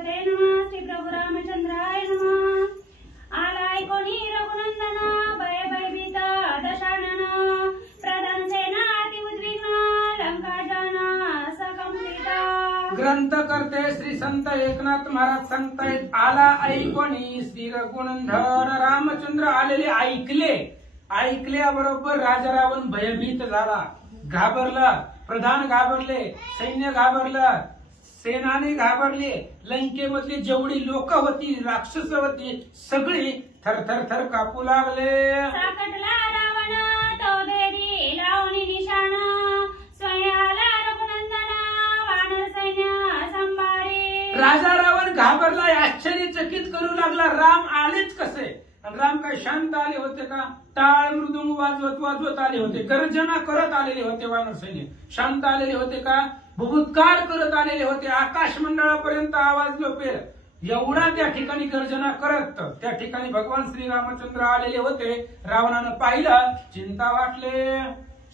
गणपते नमः श्री प्रभु रामचंद्राय नमः। आलाय कोणी रघुनंदना भय भयभीत दशानन प्रधान सेना अति उद्विग्न लंका जाना सकंपिता। ग्रंथ करते श्री संत एकनाथ महाराज सांगतायत आला ऐकोणी श्री रघुनंदन रामचंद्र आलेले ऐकल्याबरोबर राजा रावण भयभीत झाला, घाबरला, प्रधान घाबरले, सैन्य घाबरलं, सेनाने घाबरले, लंकेमधली जेवढी लोक होती राक्षस होती सगळी थरथर थर कापू लागले। साकटला रावण तो भेदी लावणी निशाण स्वयंला रघुनंदना वानर सैन्य संभारे। राजा रावण घाबरला, आश्चर्यचकित करू लागला राम आलेच कसे। राम काय शांत आले होते का? टाळ मृदुंग वाजवत आले होते, गर्जना करत आलेले होते वानर सैन्य। शांत आलेले होते का? भुभुत्कार करत आलेले होते, आकाश मंडळापर्यंत आवाज लोपेल एवढा त्या ठिकाणी गर्जना करत त्या ठिकाणी भगवान श्री रामचंद्र आलेले होते। रावणानं पाहिलं, चिंता वाटले।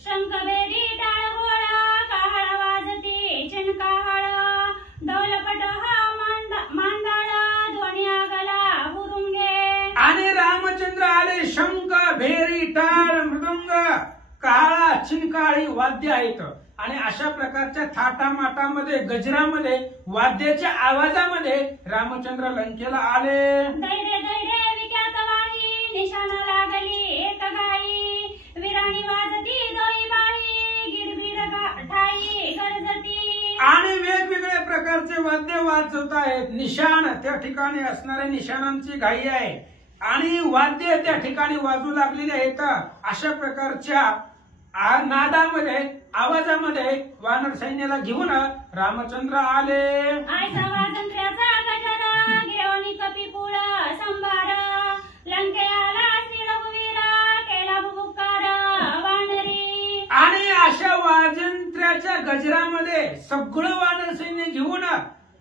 शंखभेदी टाळ गोळा काळ वाजती चिनकाळ डोलपट मांदाळ ध्वनी आगला हुरुंगे। आणि रामचंद्र आले, शंख भेरी टाळ मृदुंग काळा चिनकाळी वाद्य आहेत आणि अशा प्रकारच्या थाटामाटामध्ये गजरामध्ये वाद्याच्या आवाजामध्ये रामचंद्र लंकेला आले। दैडे दैडे विख्यात वाही निशाण लागली एक गाई विराणी वाजती दोई बाई गिरबिड ठाई गरजती। आणि वेगवेगळ्या प्रकारचे वाद्य वाजवत आहेत, निशाण त्या ठिकाणी असणाऱ्या निशाणांची घाई आहे आणि वाद्य त्या ठिकाणी वाजू लागलेले आहेत। अशा प्रकारच्या नादामध्ये आवाजामध्ये वानर सैन्याला घेऊन रामचंद्र आले। आयचा वाजंत्र्याचा गजर गिरवणी कपिकुळ संभार लंकेला श्री रघुवीर केला भुभुकार वानरी। आणि अशा वाजंत्र्याच्या गजरामध्ये सगळं वानर सैन्य घेऊन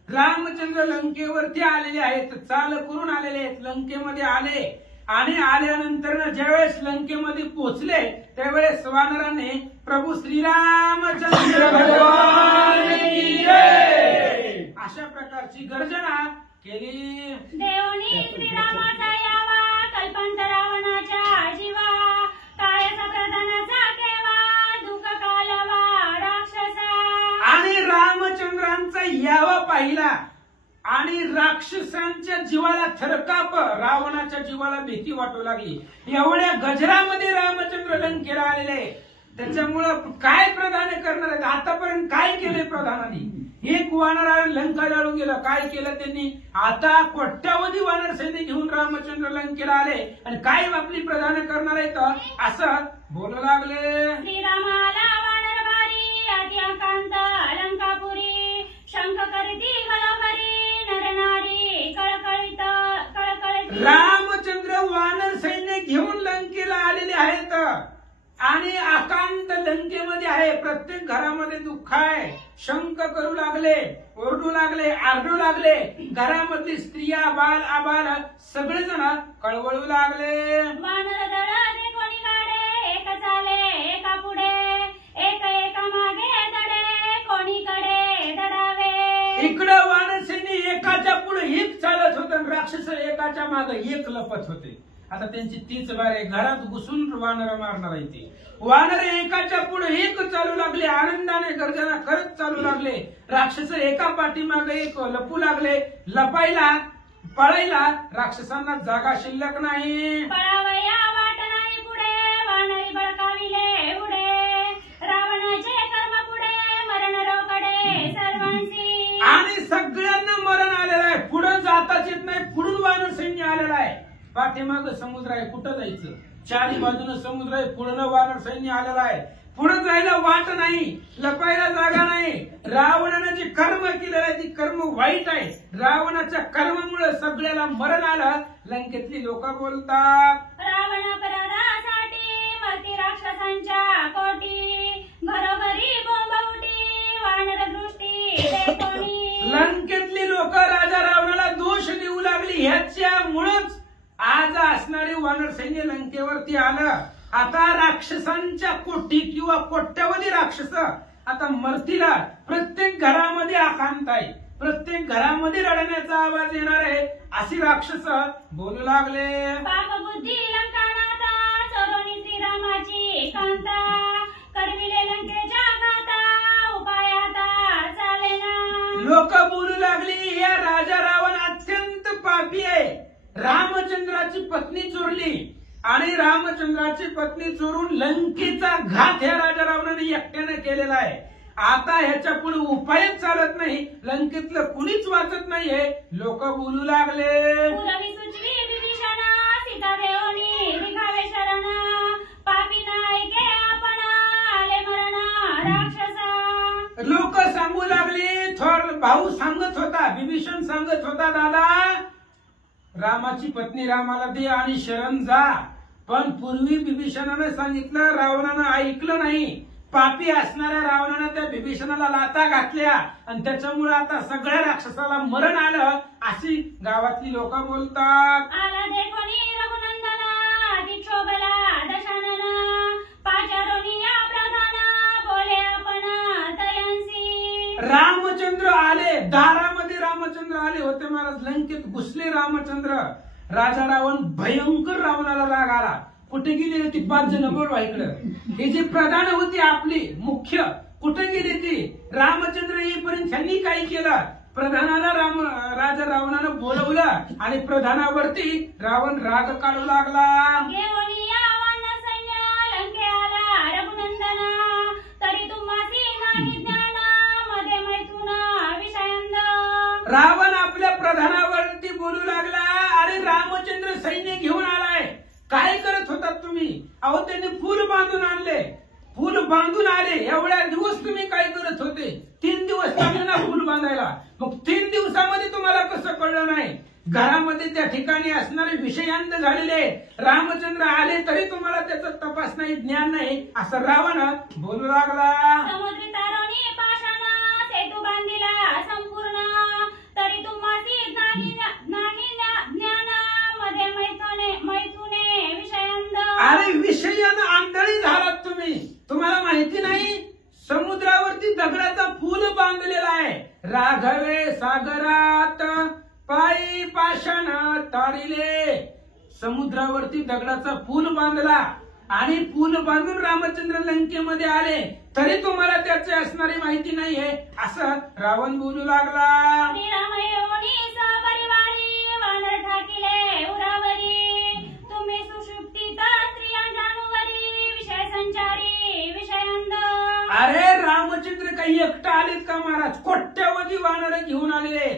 रामचंद्र लंकेवरती आलेले आहेत, चाल करून आलेले आहेत, लंकेमध्ये आले। आणि आल्यानंतर ज्यावेळेस लंकेमध्ये पोहोचले त्यावेळेस वानराने प्रभू श्रीरामचंद्र भगवान की जय अशा प्रकारची गर्जना केली। देवनी श्रीरामाचा यावा कल्पांत रावणाच्या जीवा कायचा प्रधानाचा केवा दुःख कालवा राक्षसा। आणि रामचंद्रांचा यावा पाहिला आणि राक्षसांच्या जीवाला थरकाप, रावणाच्या जीवाला भीती वाटू लागली। एवढ्या गजरामध्ये रामचंद्र लंकेला आलेले, त्याच्यामुळं काय प्रधान करणार आहेत? आतापर्यंत काय केले प्रधानांनी? एक वानर लंका जाळून गेलं, काय केलं त्यांनी? आता कोट्यावधी वानर सैन्य घेऊन रामचंद्र लंकेला आले आणि काय आपली प्रधान करणार आहेत असं बोलू लागले। श्रीरामाला वानर भारी अति आकांत लंकापुरी शंख करीती गळभरी नरनारी कळकळीत रामचंद्र वानर सैन्य घेऊन लंकेला आलेले आहेत आणि आकांत लंकेमध्ये आहे। प्रत्येक घरामध्ये दुःख आहे, शंख करू लागले, ओरडू लागले, आरडू लागले। घरामधली स्त्रिया बाल आबाल सगळेजण कळवळू लागले। वानर दळ कोणी काढे एक चाले एका पुढे एक एका मागे दडे कोणीकडे दडावे। इकडं वानर सैन्य एकाच्या पुढे एक चालत होत, राक्षस एकाच्या मागे एक लपत होते। आता त्यांची तीच बारे, घरात घुसून वानर मारणार आहे ते। वानर एकाच्या पुढे एक चालू लागले, आनंदाने गर्जना करत चालू लागले। राक्षस एका पाठीमागे एक लपू लागले, लपायला पळायला राक्षसांना जागा शिल्लक नाही। पळावया वाट नाही पुढे वानरी बळकाविले उडे रावणाचे कर्म पुढे मरण रोकडे सर्वांची। आणि सगळ्यांना मरण आलेलं आहे, पुढे जाताच येत नाही, पुढून वानर सैन्य आलेलं आहे। पाठीमाग समुद्र आहे, कुठं जायचं? चारी बाजूने समुद्र आहे, पुढे वानर सैन्य आलेलं आहे, पुढे जायला वाट नाही, लपायला जागा नाही। रावणाने जे कर्म केलेलं आहे ती कर्म वाईट आहे, रावणाच्या कर्मामुळे सगळ्याला मरण आलं। लंकेतली लोक बोलतात रावण अपराधासाठी मरती राक्षसांच्या कोटी घरोघरी बोंबावटी वानर दृष्टी कोणी। लंकेतली लोक राजा रावणाला दोष देऊ लागली, ह्याच्यामुळेच आज असणारे वानर सैन्य लंकेवरती आलं। आता राक्षसांच्या कोटी किंवा कोट्यावधी राक्षस आता मरतीला प्रत्येक घरामध्ये आकांत आहे, प्रत्येक घरामध्ये रडण्याचा आवाज येणार आहे अशी राक्षस बोलू लागले. पापबुद्धी लंकानाथा चोरोनी श्रीरामाची कांता करविले लंकेच्या घाता उपाय आता चालेना. लोक बोलू लागली या राजा रावण अत्यंत पापी आहे. रामचंद्राची पत्नी चोरली आणि रामचंद्राची पत्नी चोरून लंकेचा घात ह्या राजा रावणाने एकट्याने केलेला आहे. आता ह्याच्या पुढे उपायच चालत नाही. लंकेतलं कुणीच वाचत नाहीये. लोक बोलू लागले. पुरवी सुचवी विभीषणा सीता देवनी निघावे शरण पापी नायके आपण आले मरण राक्षसा. लोक सांगू लागले. थोर भाऊ सांगत होता, विभीषण सांगत होता, दादा रामाची पत्नी रामाला दे आणि शरण जा. पण पूर्वी विभीषणाने सांगितलं, रावणानं ऐकलं नाही. पापी असणाऱ्या रावणानं त्या विभीषणाला लाथा घातल्या आणि त्याच्यामुळे आता सगळ्या राक्षसाला मरण आलं अशी गावातली लोक बोलतात. आला देखोनी रघुनंदना दिक्षोभला दशानना पाचारोनी या प्रधाना बोले आपण तयांसी. रामचंद्र आले. दारामध्ये रामचंद्र आले होते महाराज. लंकेत घुसले रामचंद्र. राजा रावण भयंकर रावणाला राग आला. कुठे गेली ती 5 जण बोलवा इकडं. ही जी प्रधान होती आपली मुख्य कुठे गेली ती. रामचंद्र येईपर्यंत त्यांनी काय केलं, प्रधानाला राजा रावणानं बोलवलं आणि प्रधानावरती रावण राग काढू लागला. घेऊनी या वानर सैन्य लंकेला रघुनंदना तरी तुम्हासी नाही ज्ञान मध्ये मैथुन विषयांद. रावण आपल्या प्रधानावरती बोलू लागला, अरे रामचंद्र सैन्य घेऊन आलाय, काय करत होतात तुम्ही. अहो त्यांनी फूल बांधून आणले. फूल बांधून आले. एवढ्या दिवस तुम्ही काय करत होते. 3 दिवस लागले ना फूल बांधायला. मग 3 दिवसामध्ये तुम्हाला कसं कळलं नाही. घरामध्ये त्या ठिकाणी असणारे विषयांत झालेले. रामचंद्र आले तरी तुम्हाला त्याचं तपास नाही, ज्ञान नाही असं रावण बोलू लागला. समुद्री तारोणी पाषाणा सेतू बांधिला संपूर्ण तरी तुम्हासी नाही ज्ञान मध्ये मैथुने विषयांद. अरे विषयानं आंधळी झालात तुम्ही. तुम्हाला माहिती नाही समुद्रावरती दगडाचा पूल बांधलेला आहे. राघवे सागरात पायी पाषाण तारिले. समुद्रावरती दगडाचा पूल बांधला आणि पूल बांधून रामचंद्र लंकेमध्ये आले तरी तुम्हाला त्याची असणारी माहिती नाहीये असं रावण बोलू लागला. श्रीरामयोनी सपरिवारी वानर ठाकिले उरावरी तुम्ही सुषुप्तीत स्त्रिया जानूवरी विषय संचारी विषयांद. अरे रामचंद्र काही एकटा आलेत का महाराज. कोट्यावधी वानर घेऊन आलेले.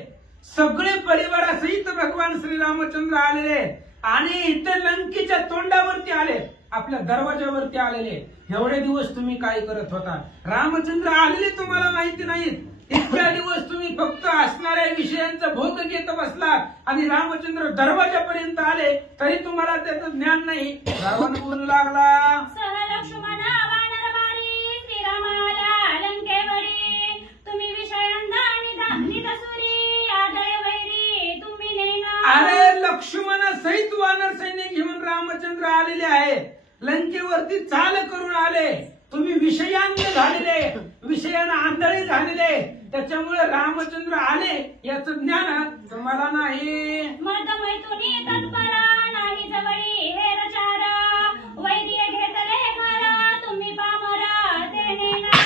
सगळे परिवारासहित भगवान श्रीरामचंद्र आलेले आणि इथे लंकेच्या तोंडावरती आले, आपल्या दरवाजावरती आलेले. एवढे दिवस तुम्ही काय करत होता. रामचंद्र आलेले तुम्हाला माहिती नाहीत. इतक्या दिवस तुम्ही फक्त असणाऱ्या विषयांचा भोग घेत बसलात आणि रामचंद्र दरवाजापर्यंत आले तरी तुम्हाला त्याचं ज्ञान नाही. रावण बोलू लागला. सहलक्ष्मणा वानरबारी श्रीरामाला लंकेवरी तुम्ही विषयांदा निदसुरी आदय वैरी तुम्ही नेना. अरे लक्ष्मण सहित वानर सैन्य घेऊन रामचंद्र आलेले आहे. लंकेवरती चाल करून आले. तुम्ही विषयांत झालेले, विषयानं आंधळे झालेले. त्याच्यामुळे रामचंद्र आले याचं ज्ञान तुम्हाला नाही. मद मैथुनी तत्परा नाही जवळी हे रचार वैद्य घेतले घर तुम्ही पामरा ते नेना.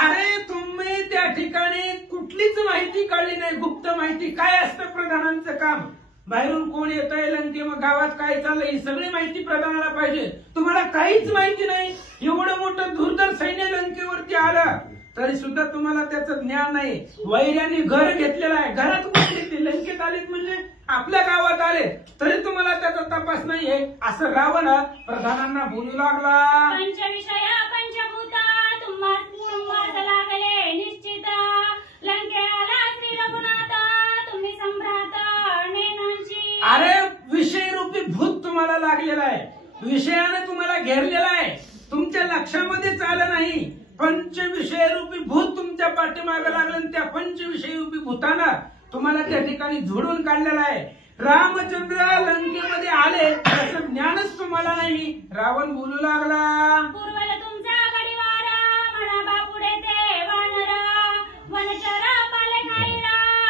अरे तुम्ही त्या ठिकाणी कुठलीच माहिती कळली नाही. गुप्त माहिती काय असतं प्रधानांचं काम. बाहेरून कोण येत आहे लंके मग गावात काय चाललंय ही सगळी माहिती प्रधानाला पाहिजे. तुम्हाला काहीच माहिती नाही. एवढं मोठं धुरधर सैन्य लंकेवरती आलं तरी सुद्धा तुम्हाला त्याचं ज्ञान नाही. वैर्यांनी घर घेतलेलं आहे. घरात कोण घेतले. लंकेत आलेत म्हणजे आपल्या गावात आले तरी तुम्हाला त्याचा तपास नाहीये असं रावण प्रधानांना बोलू लागला. पंचविषय पंचभूता तुम्हास लागले निश्चित लंकेला श्री रघुनाथ तुम्ही सम्राट नेनांची. अरे विषय रूपी भूत तुम्हाला लागलेला आहे. विषयाने तुम्हाला घेरलेला आहे. तुमच्या लक्षामध्येच आलं नाही. पंचविषय रूपी भूत तुमच्या पाठीमागे लागलं आणि त्या पंचविषय रूपी भूतानं तुम्हाला त्या ठिकाणी झोडून काढलेला आहे. रामचंद्र लंकेमध्ये आले त्याचं ज्ञानच तुम्हाला नाही. रावण बोलू लागला. पूर्वल तुमचा गडीवारा म्हणा बापुडे ते वानरा वनचरा पाले खाईरा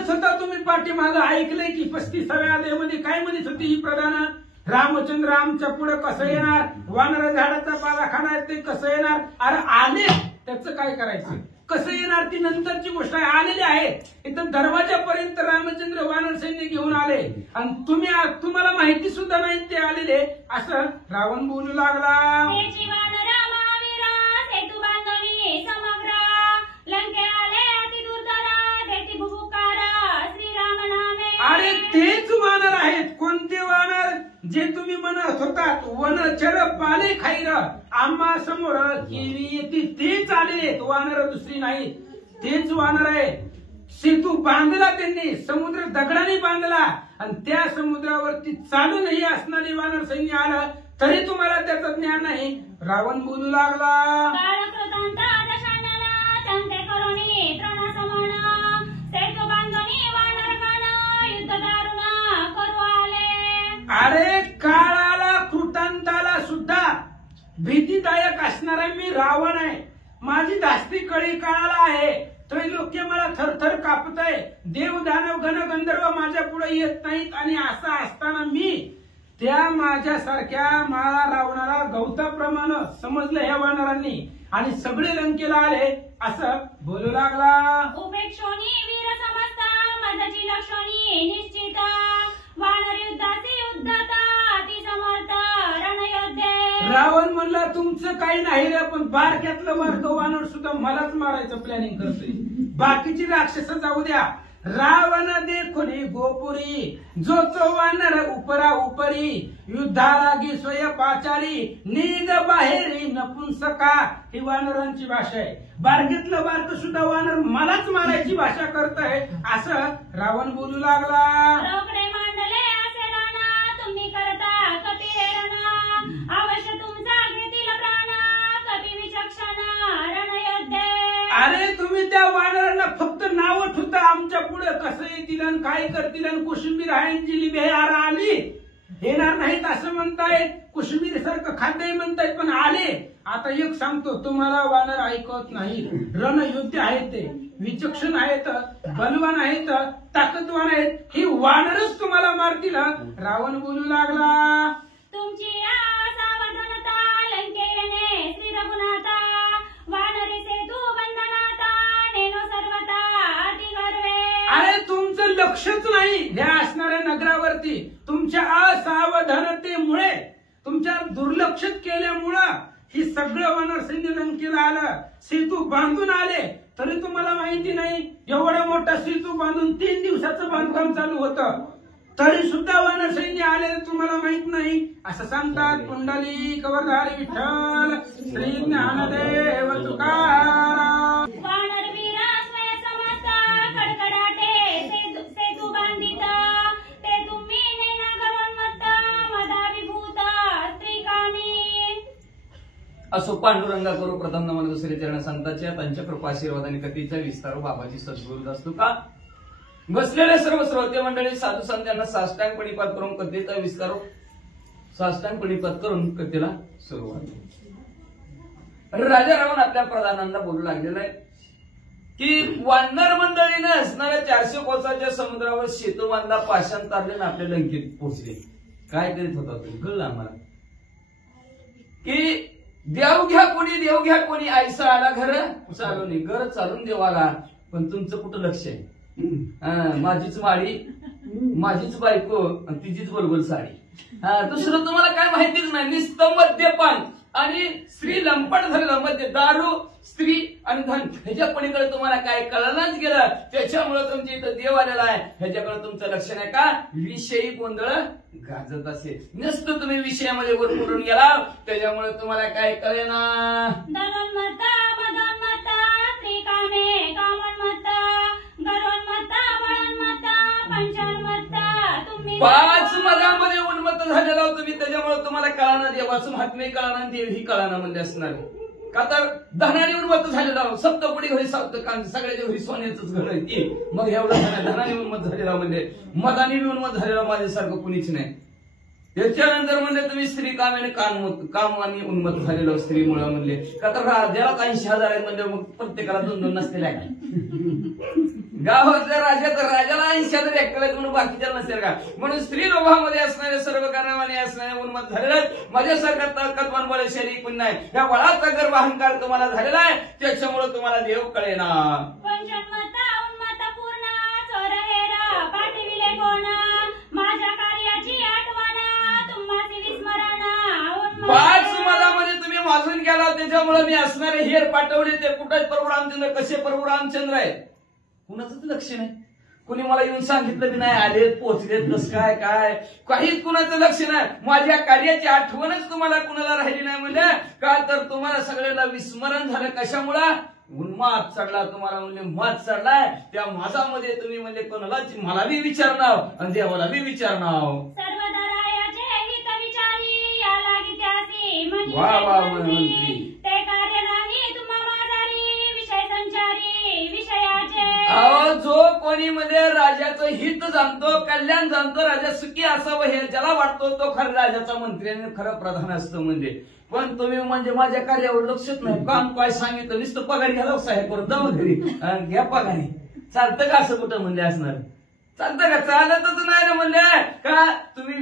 म्हणत होता तुम्ही पाठीमागं ऐकलंय की 35व्या अध्यायामध्ये काय म्हणत होती ही प्रधान? रामचंद्र आमच्या पुढे कसं येणार? वानर झाडाचा पाला खाणार ते कसं येणार? अरे आले, त्याचं काय करायचं? कसं येणार ती नंतरची गोष्ट आहे. आलेली आहे इथं दरवाजापर्यंत रामचंद्र वानर सैन्य घेऊन आले आणि तुम्हाला माहिती सुद्धा नाही ते आलेले, असं रावण बोलू लागला. अरे तेच वानर आहेत. कोणते वानर? जे तुम्ही म्हणत होतात वनचर पाले खाईर आम्हा समोर केवी येते तेच आलेले वानर, दुसरी नाही. तेच वानर आहे. सेतू बांधला त्यांनी, समुद्र दगडाने बांधला आणि त्या समुद्रावरती चालूनही असणारी वानर सैन्य आलं तरी तुम्हाला त्याचं ज्ञान नाही. रावण बोलू लागला. अरे काळाला कृतांताला सुद्धा भीतीदायक असणारा मी रावण आहे. माझी धास्ती कळी काळाला आहे. त्रैलोक्य मला थरथर कापत आहे. देव दानव गण गंधर्व माझ्या पुढे येत नाहीत आणि असं असताना मी त्या माझ्यासारख्या मला रावणाला गवताप्रमाणे समजलं ह्या वानरांनी आणि सगळे लंकेला आले असं बोलू लागला. उपेक्षोनी वीर समजता मदची लक्षणी निश्चिता वानर युद्धाचे युद्धता अति समर्थ रणयोद्धे. रावण म्हणला तुमचं काही नाही रे, पण बारक्यातलं बारक वानर सुद्धा मलाच मारायचं प्लॅनिंग करतोय. बाकीची राक्षस जाऊ द्या. रावण देखुनी गोपुरी जो तो वानर उपरा उपरी युद्धाला गी स्वय पाचारी निग बाहेरी नपुंसका. ही वानरांची भाषा आहे. बारक्यातलं बारक सुद्धा वानर मलाच मारायची भाषा करत आहे असं रावण बोलू लागला. रोकडे मांडले असे राणा तुम्ही करता कपिरेरणा अवश्य तुमचा घेतील प्राण कपी विचक्षण रणयोद्धे. अरे तुम्ही त्या वानरांना फक्त नाव ठेवता. आमच्या पुढे कसं येतील आणि काय करतील आणि कोशिंबीर आहे जिलेबी आली येणार नाहीत असं म्हणताय. कोशिंबीर सारखं खाद्य म्हणतायत पण आले. आता एक सांगतो तुम्हाला, वानर ऐकत नाही. रणयोद्धे आहेत ते, विचक्षण आहेत, बलवान आहेत, ताकदवान आहेत. ही वानरच तुम्हाला मारतील. रावण बोलू लागला. तुमची सावधानता लंकेने श्री रघुनाथा वानरी सेतू बंधनाता नेनो सर्वता अति गर्वे. अरे तुमचं लक्षच नाही ह्या असणाऱ्या नगरावरती. तुमच्या असावधानतेमुळे, तुमच्या दुर्लक्षित केल्यामुळं ही सगळं वानर सैन्य लंकेला आलं. सेतू बांधून आले तरी तुम्हाला माहिती नाही. एवढा मोठा सेतू बांधून 3 दिवसाचं बांधकाम चालू होतं तरी सुद्धा वानर सैन्य आले तुम्हाला माहित नाही असं सांगतात. पुंडलिक वरधारी विठ्ठल श्री ज्ञानदेव तुकाराम. वानर वीरा स्वय समजता कडकडाटे सेतू बांधित ते तुम्ही नेना गरोन्मत्त मदा विभूत स्त्रीकामी. असो पांडुरंगा करू प्रथम नमन दुसरे चरण संतांच्या त्यांच्या कृपा आशीर्वादाने कथेचा विस्तार बाबाची सद्गुरू असतो का. बसलेले सर्व श्रोते मंडळी साधू संतांना साष्टांग प्रणिपात करून कथेचा विस्तार साष्टांग प्रणिपात करून कथेला सुरुवात. राजा रावण आपल्या प्रधानांना बोलू लागलेला आहे की वानर मंडळीने असणाऱ्या 400 कोसाच्या समुद्रावर सेतू बांधला, पाषाण तारले आणि आपल्या लंकेत पोहोचले. काय करीत होता तुम्ही कळलं आम्हाला की देव घ्या कोणी आयसा आला घर चालून घर चालून देवाला. पण तुमचं कुठं लक्ष आहे? माझीच माडी, माझीच बायको आणि तिचीच बरोबर साडी. दुसरं तुम्हाला काय माहितीच नाही. नुसतं मद्यपान आणि स्त्री लंपट झालेलं. मध्य दारू, स्त्री आणि धन ह्याच्या पलीकडे तुम्हाला काय कळलंच गेलं. त्याच्यामुळे तुमच्या इथं देव आलेला आहे. ह्याच्याकडे तुमचं लक्ष नाही का? विषयी गोंधळ गाजत असेल. नुसतं तुम्ही विषयामध्ये वर पडून गेला त्याच्यामुळे तुम्हाला काय कळेना. धनोन्मत्ता मदोन्मत्ता स्त्रीकामे कामोन्मत्ता गरोन्मत्ता बळोन्मत्ता पंचोन्मत्ता तुम्ही 5 मदामध्ये उन्मत्त झालेला होतो मी. त्याच्यामुळे तुम्हाला कळाना देवाचं महात्म्य कळाना देव ही कळाना म्हणजे असणार. का तर धनाने उन्मत्त झालेला सप्तपुडी घरी सगळ्याच्या घरी सोन्याचंच घर आहे ती. मग एवढं धनाने उन्मत्त झालेला म्हणजे मदाने उन्मत्त झालेला माझ्यासारखं कुणीच नाही. त्याच्यानंतर म्हणले तुम्ही स्त्री कामाने काम आणि उन्मत्त झालेलो स्त्रीमुळे म्हणले का तर राजाला 80,000 आहेत म्हणजे मग प्रत्येकाला 2-2 नसलेल्या काय गावातल्या राजाला 80,000 एकट्याला म्हणून बाकीच्या नसेल का म्हणून स्त्री लोभामध्ये असणारे सर्व कारणाने असणारे उन्मत्त झालेले आहेत माझ्यासारखा ताकदवान बळशाली कोण नाही या बळाचा गर्भ अहंकार तुम्हाला झालेला आहे त्याच्यामुळे तुम्हाला देव कळेना माझ्या कार्याची आठवण तुम्हाला विस्मरण 5 मधामध्ये तुम्ही वाजून गेला त्याच्यामुळे मी असणारे हेर पाठवले ते कुठेच प्रभू रामचंद्र कसे प्रभू रामचंद्र आहेत कुणाचंच लक्ष नाही कुणी मला येऊन सांगितलं की नाही आलेत पोहोचलेत कसं काय काय काहीच कुणाचं लक्ष नाही माझ्या कार्याची आठवणच तुम्हाला कुणाला राहिली नाही म्हणजे का तर तुम्हाला सगळ्याला विस्मरण झालं कशामुळे उन्माद चढला तुम्हाला म्हणजे मात चढलाय त्या माझामध्ये तुम्ही म्हणजे कोणाला मला बी विचारणार आणि देवाला बी विचारणार वा वा मंत्री ते कार्य नाही तुम्हा माझारी विषय संचारी विषयाचे जो कोणी म्हणजे राजाचं हित जाणतो कल्याण जाणतो राजा सुखी असावं हे ज्याला वाटतो तो खरं राजाचा मंत्री आणि खरं प्रधान असतो म्हणजे पण तुम्ही म्हणजे माझ्या कार्यावर लक्षच नाही काम काय सांगितलं नुसतं पगार घ्यायला साहेब करून जाऊ घरी घ्या पगारी चालतं का असं कुठं म्हणजे असणार चालतं का चालतच नाही ना म्हणजे का तुम्ही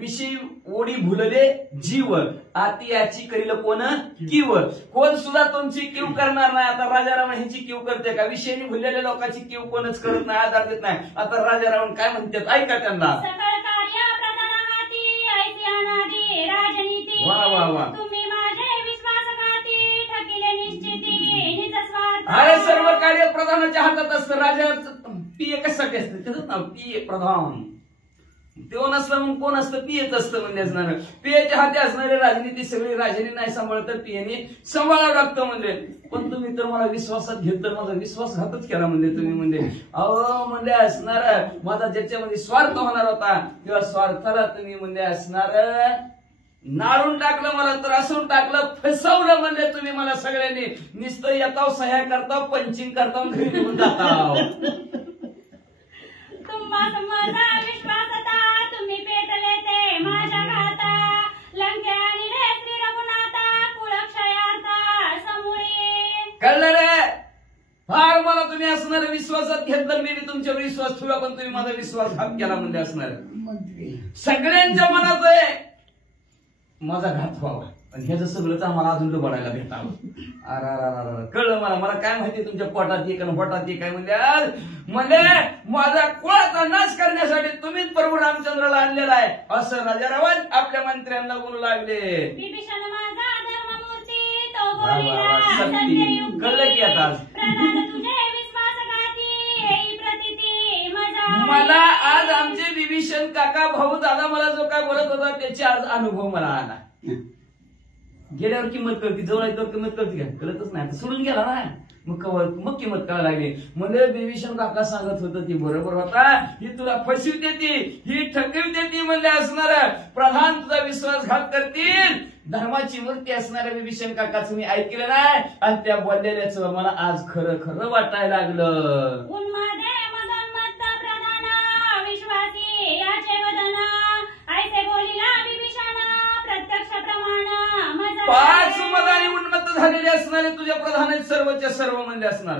विषयी ओढी भुलले जीव आती याची करील कोण किव कोण सुद्धा तुमची किव करणार नाही आता राजाराम ह्यांची किव करते का विषयाने भुललेल्या लोकांची किव कोणच करत नाही आधार देत नाही आता राजाराम काय म्हणतात ऐका त्यांना वा वा वा तुम्ही माझे विश्वासघाती ठकिले निश्चिती अरे सर्व कार्य प्रधानाच्या हातात असतं राजा पीए कशासाठी असतं त्याचं नाव पीए प्रधान तो नसलं मग कोण असतं पीएच असतं म्हणजे असणार पीएच्या हाती असणारी राजनीती सगळी राजाने नाही सांभाळत तर पीएने सांभाळावं लागतं म्हणजे पण तुम्ही तर मला विश्वासात घेत तर माझा विश्वासघातच केला म्हणजे तुम्ही म्हणजे अहो म्हणजे असणार माझा ज्याच्यामध्ये स्वार्थ होणार होता किंवा स्वार्थाला तुम्ही म्हणजे असणार नाळून टाकलं मला त्रासून टाकलं फसवलं म्हणजे तुम्ही मला सगळ्यांनी नुसतं येताव सह्या करताव पंचिंग करताव घरी निघून जाताव माझा विश्वास तुम्ही पेटले ते माझ्या घाता लंके आणि रे श्री रघुनाथा कुळक्षयार्था समूळे कळलं रे फार मला तुम्ही असणार विश्वासात घेतलं मी तुमच्यावर विश्वास ठेवला पण तुम्ही माझा विश्वासघात केला म्हणजे असणार सगळ्यांच्या मनात आहे माझा घात व्हावा आणि ह्याचं सगळंच आम्हाला अजून बघायला भेटावं अरे कळलं मला काय माहिती तुमच्या पोटात एक आणि पोटात एक काय म्हणजे माझा कुळाचा नाश करण्यासाठी तुम्हीच प्रभू रामचंद्राला आणलेला आहे असं राजारावण आपल्या मंत्र्यांना बोलू लागले विभीषण माझा धर्ममूर्ती तो बोलिला सत्ययुक्ती कळलं की आता प्रधान तुझे विश्वासघाती हे प्रतिती मला आज आमचे विभीषण काका भाऊ दादा मला जो काय बोलत होता त्याचे आज अनुभव मला आला गेल्यावर किंमत कळती जवळ येतो किंमत कळती का कळतच नाही सोडून गेला ना मग किंमत कळायला लागली म्हणजे विभीषण काका सांगत होतं ती बरोबर होता ही तुला फसवते ती ही ठकवते ती म्हणजे असणार प्रधान तुझा विश्वासघात करतील धर्माची मूर्ती असणाऱ्या विभीषण काकाचं मी ऐकलं नाही आणि त्या बोललेल्याच मला आज खरं खरं वाटायला लागलं विश्वासी याचे वदन ऐसे बोलिला विभीषण प्रत्यक्ष प्रमाण 5 मदानी उन्मत्त झालेले असणारे तुझ्या प्रधान सर्वच्या सर्व म्हणजे असणार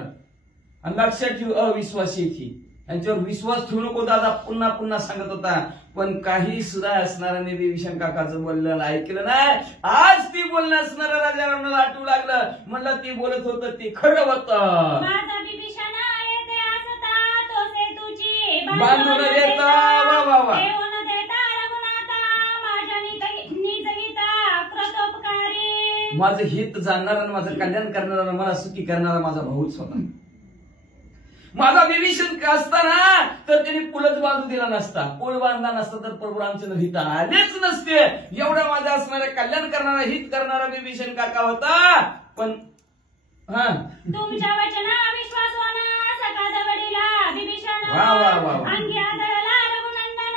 आणि लक्षात ठेव अविश्वासी ही यांच्यावर विश्वास ठेवू नको दादा पुन्हा पुन्हा सांगत होता पण काही सुद्धा असणाऱ्याने विभीषण काकाचं बोललेलं ऐकलं नाही आज ती बोलणं असणाऱ्या राजारामला आठवू लागलं म्हणलं ती बोलत होतं ती खरं होतं बांधून देता वा वा वा माझं हित जाणणारा माझं कल्याण करणारा मला सुखी करणारा माझा भाऊच होता माझा विभीषण असताना तर त्यांनी पुलच बांधू दिला नसता पूल बांधला नसता तर प्रभू रामचंद्र हित आलेच नसते एवढा माझा असणारा कल्याण करणारा हित करणारा विभीषण काका होता पण तुमच्या वचना विश्वासवान सकाळ वडीला विभीषण वा वा वा अंगी आदळला रघुनंदन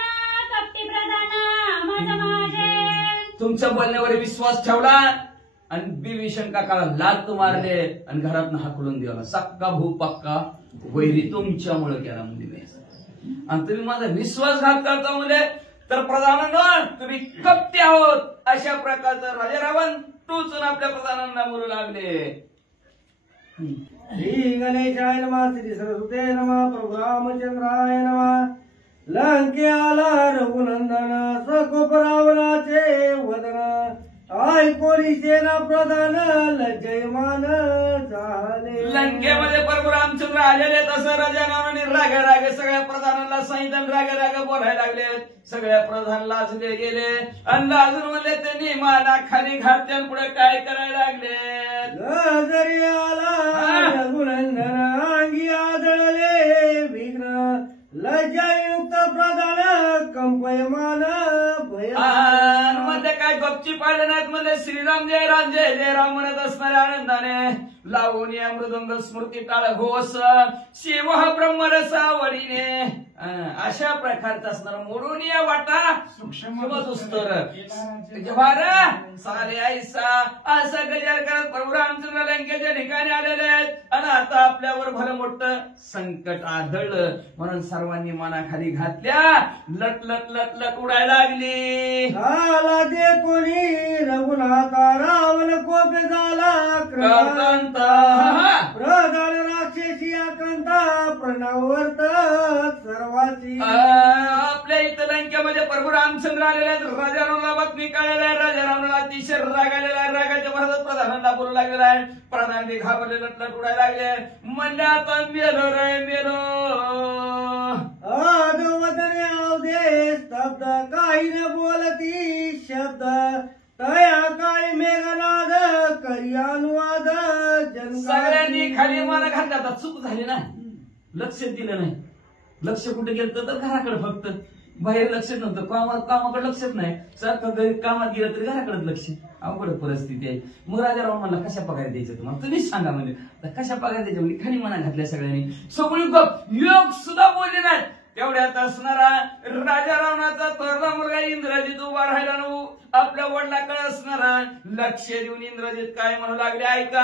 कपटी प्रधान माझा माझे तुमच्या बोलण्यावर विश्वास ठेवला आणि विभीषण काकाला लात मारले आणि घरातून हाकलून दिला सक्का भू पक्का वैरी तुमच्यामुळे केला म्हणजे आणि तुम्ही माझा विश्वासघात करता म्हणजे तर प्रधानांनो तुम्ही कप्ते आहोत अशा प्रकारचं राजा रावण टोचून आपल्या प्रधानांना बोलू लागले. श्री गणेशाय नमः, श्री सरस्वते नमः, प्रभु रामचंद्राय नमः. लंकेला रघुनंदन सकोप रावणाचे वदन, ऐकोनी सेना प्रधान लज्जयमान झाले. लंकेमध्ये प्रभू रामचंद्र आलेले तसं राजा रावणाने रागे रागे सगळ्या प्रधानांना सांगितलं, रागे रागे बोलायला लागले. सगळ्या प्रधान लाजले गेले आणि लाजून म्हणले त्यांनी माना खाली घातल्या पुढे काय करायला लागले. जरी आला रघुनंदन अंगी आदळले विघ्न, लज्जायुक्त प्रधान कंपयमान भय. मध्ये काय गपची पाडले नाहीत. मध्ये श्रीराम जय राम जय जय राम म्हणत असणाऱ्या आनंदाने लावून या मृदंग स्मृती टाळ घोष शिव ब्रह्मरसावळीने अशा प्रकारचा असणार मोडून या वाटा सूक्ष्मदुस्तर सारे ऐसा असा गजर करत प्रभू रामचंद्र लंकेच्या ठिकाणी आलेले आहेत. आणि आता आपल्यावर भलं मोठं संकट आढळलं म्हणून सर्वांनी मनाखाली घातल्या. लट लट लट लट उडायला लागली. झाला ते कोणी रघुनाथा रावण कोप झाला कृतांत. प्रधान राक्षसी आकांता प्रणवर्त सर्वाची. आपल्या इथं लंकेमध्ये प्रभू रामचंद्र आलेले आहेत. राजा रावणाला बातमी कळलेला आहे. राजा रावणाला अतिशय राग आलेला आहे. रागाच्या भरात प्रधानांना बोलू लागलेला आहे. प्रधान बी घाबरले लटलट उडायला लागले. म्हणले आता मेलो रे मेलो. आदवदने अवधे स्तब्ध काही न बोलती शब्द, तया काळी मेघनाद करी अनुवाद. सगळ्यांनी खाली मान घातला. आता चूक झाली ना, लक्ष दिलं नाही. लक्ष कुठे गेलं तर घराकडे फक्त, बाहेर लक्ष नव्हतं. कामाकडे लक्षच नाही. सारखं घरी कामात गेलं तरी घराकडे लक्ष. अवघड परिस्थिती आहे. मग राजा राव म्हणला कशा पगार द्यायचं तुम्हाला, तुम्हीच सांगा म्हणजे. कशा पगार द्यायच्या म्हणजे खाली मना घातल्या सगळ्यांनी. सगळी योग सुद्धा बोलले नाहीत. तेवढ्यात असणारा राजा रावणाचा थोरला मुलगा इंद्रजित उभा राहिला न आपल्या वडिलाकडे असणारा लक्ष देऊन इंद्रजित काय म्हणू लागले ऐका.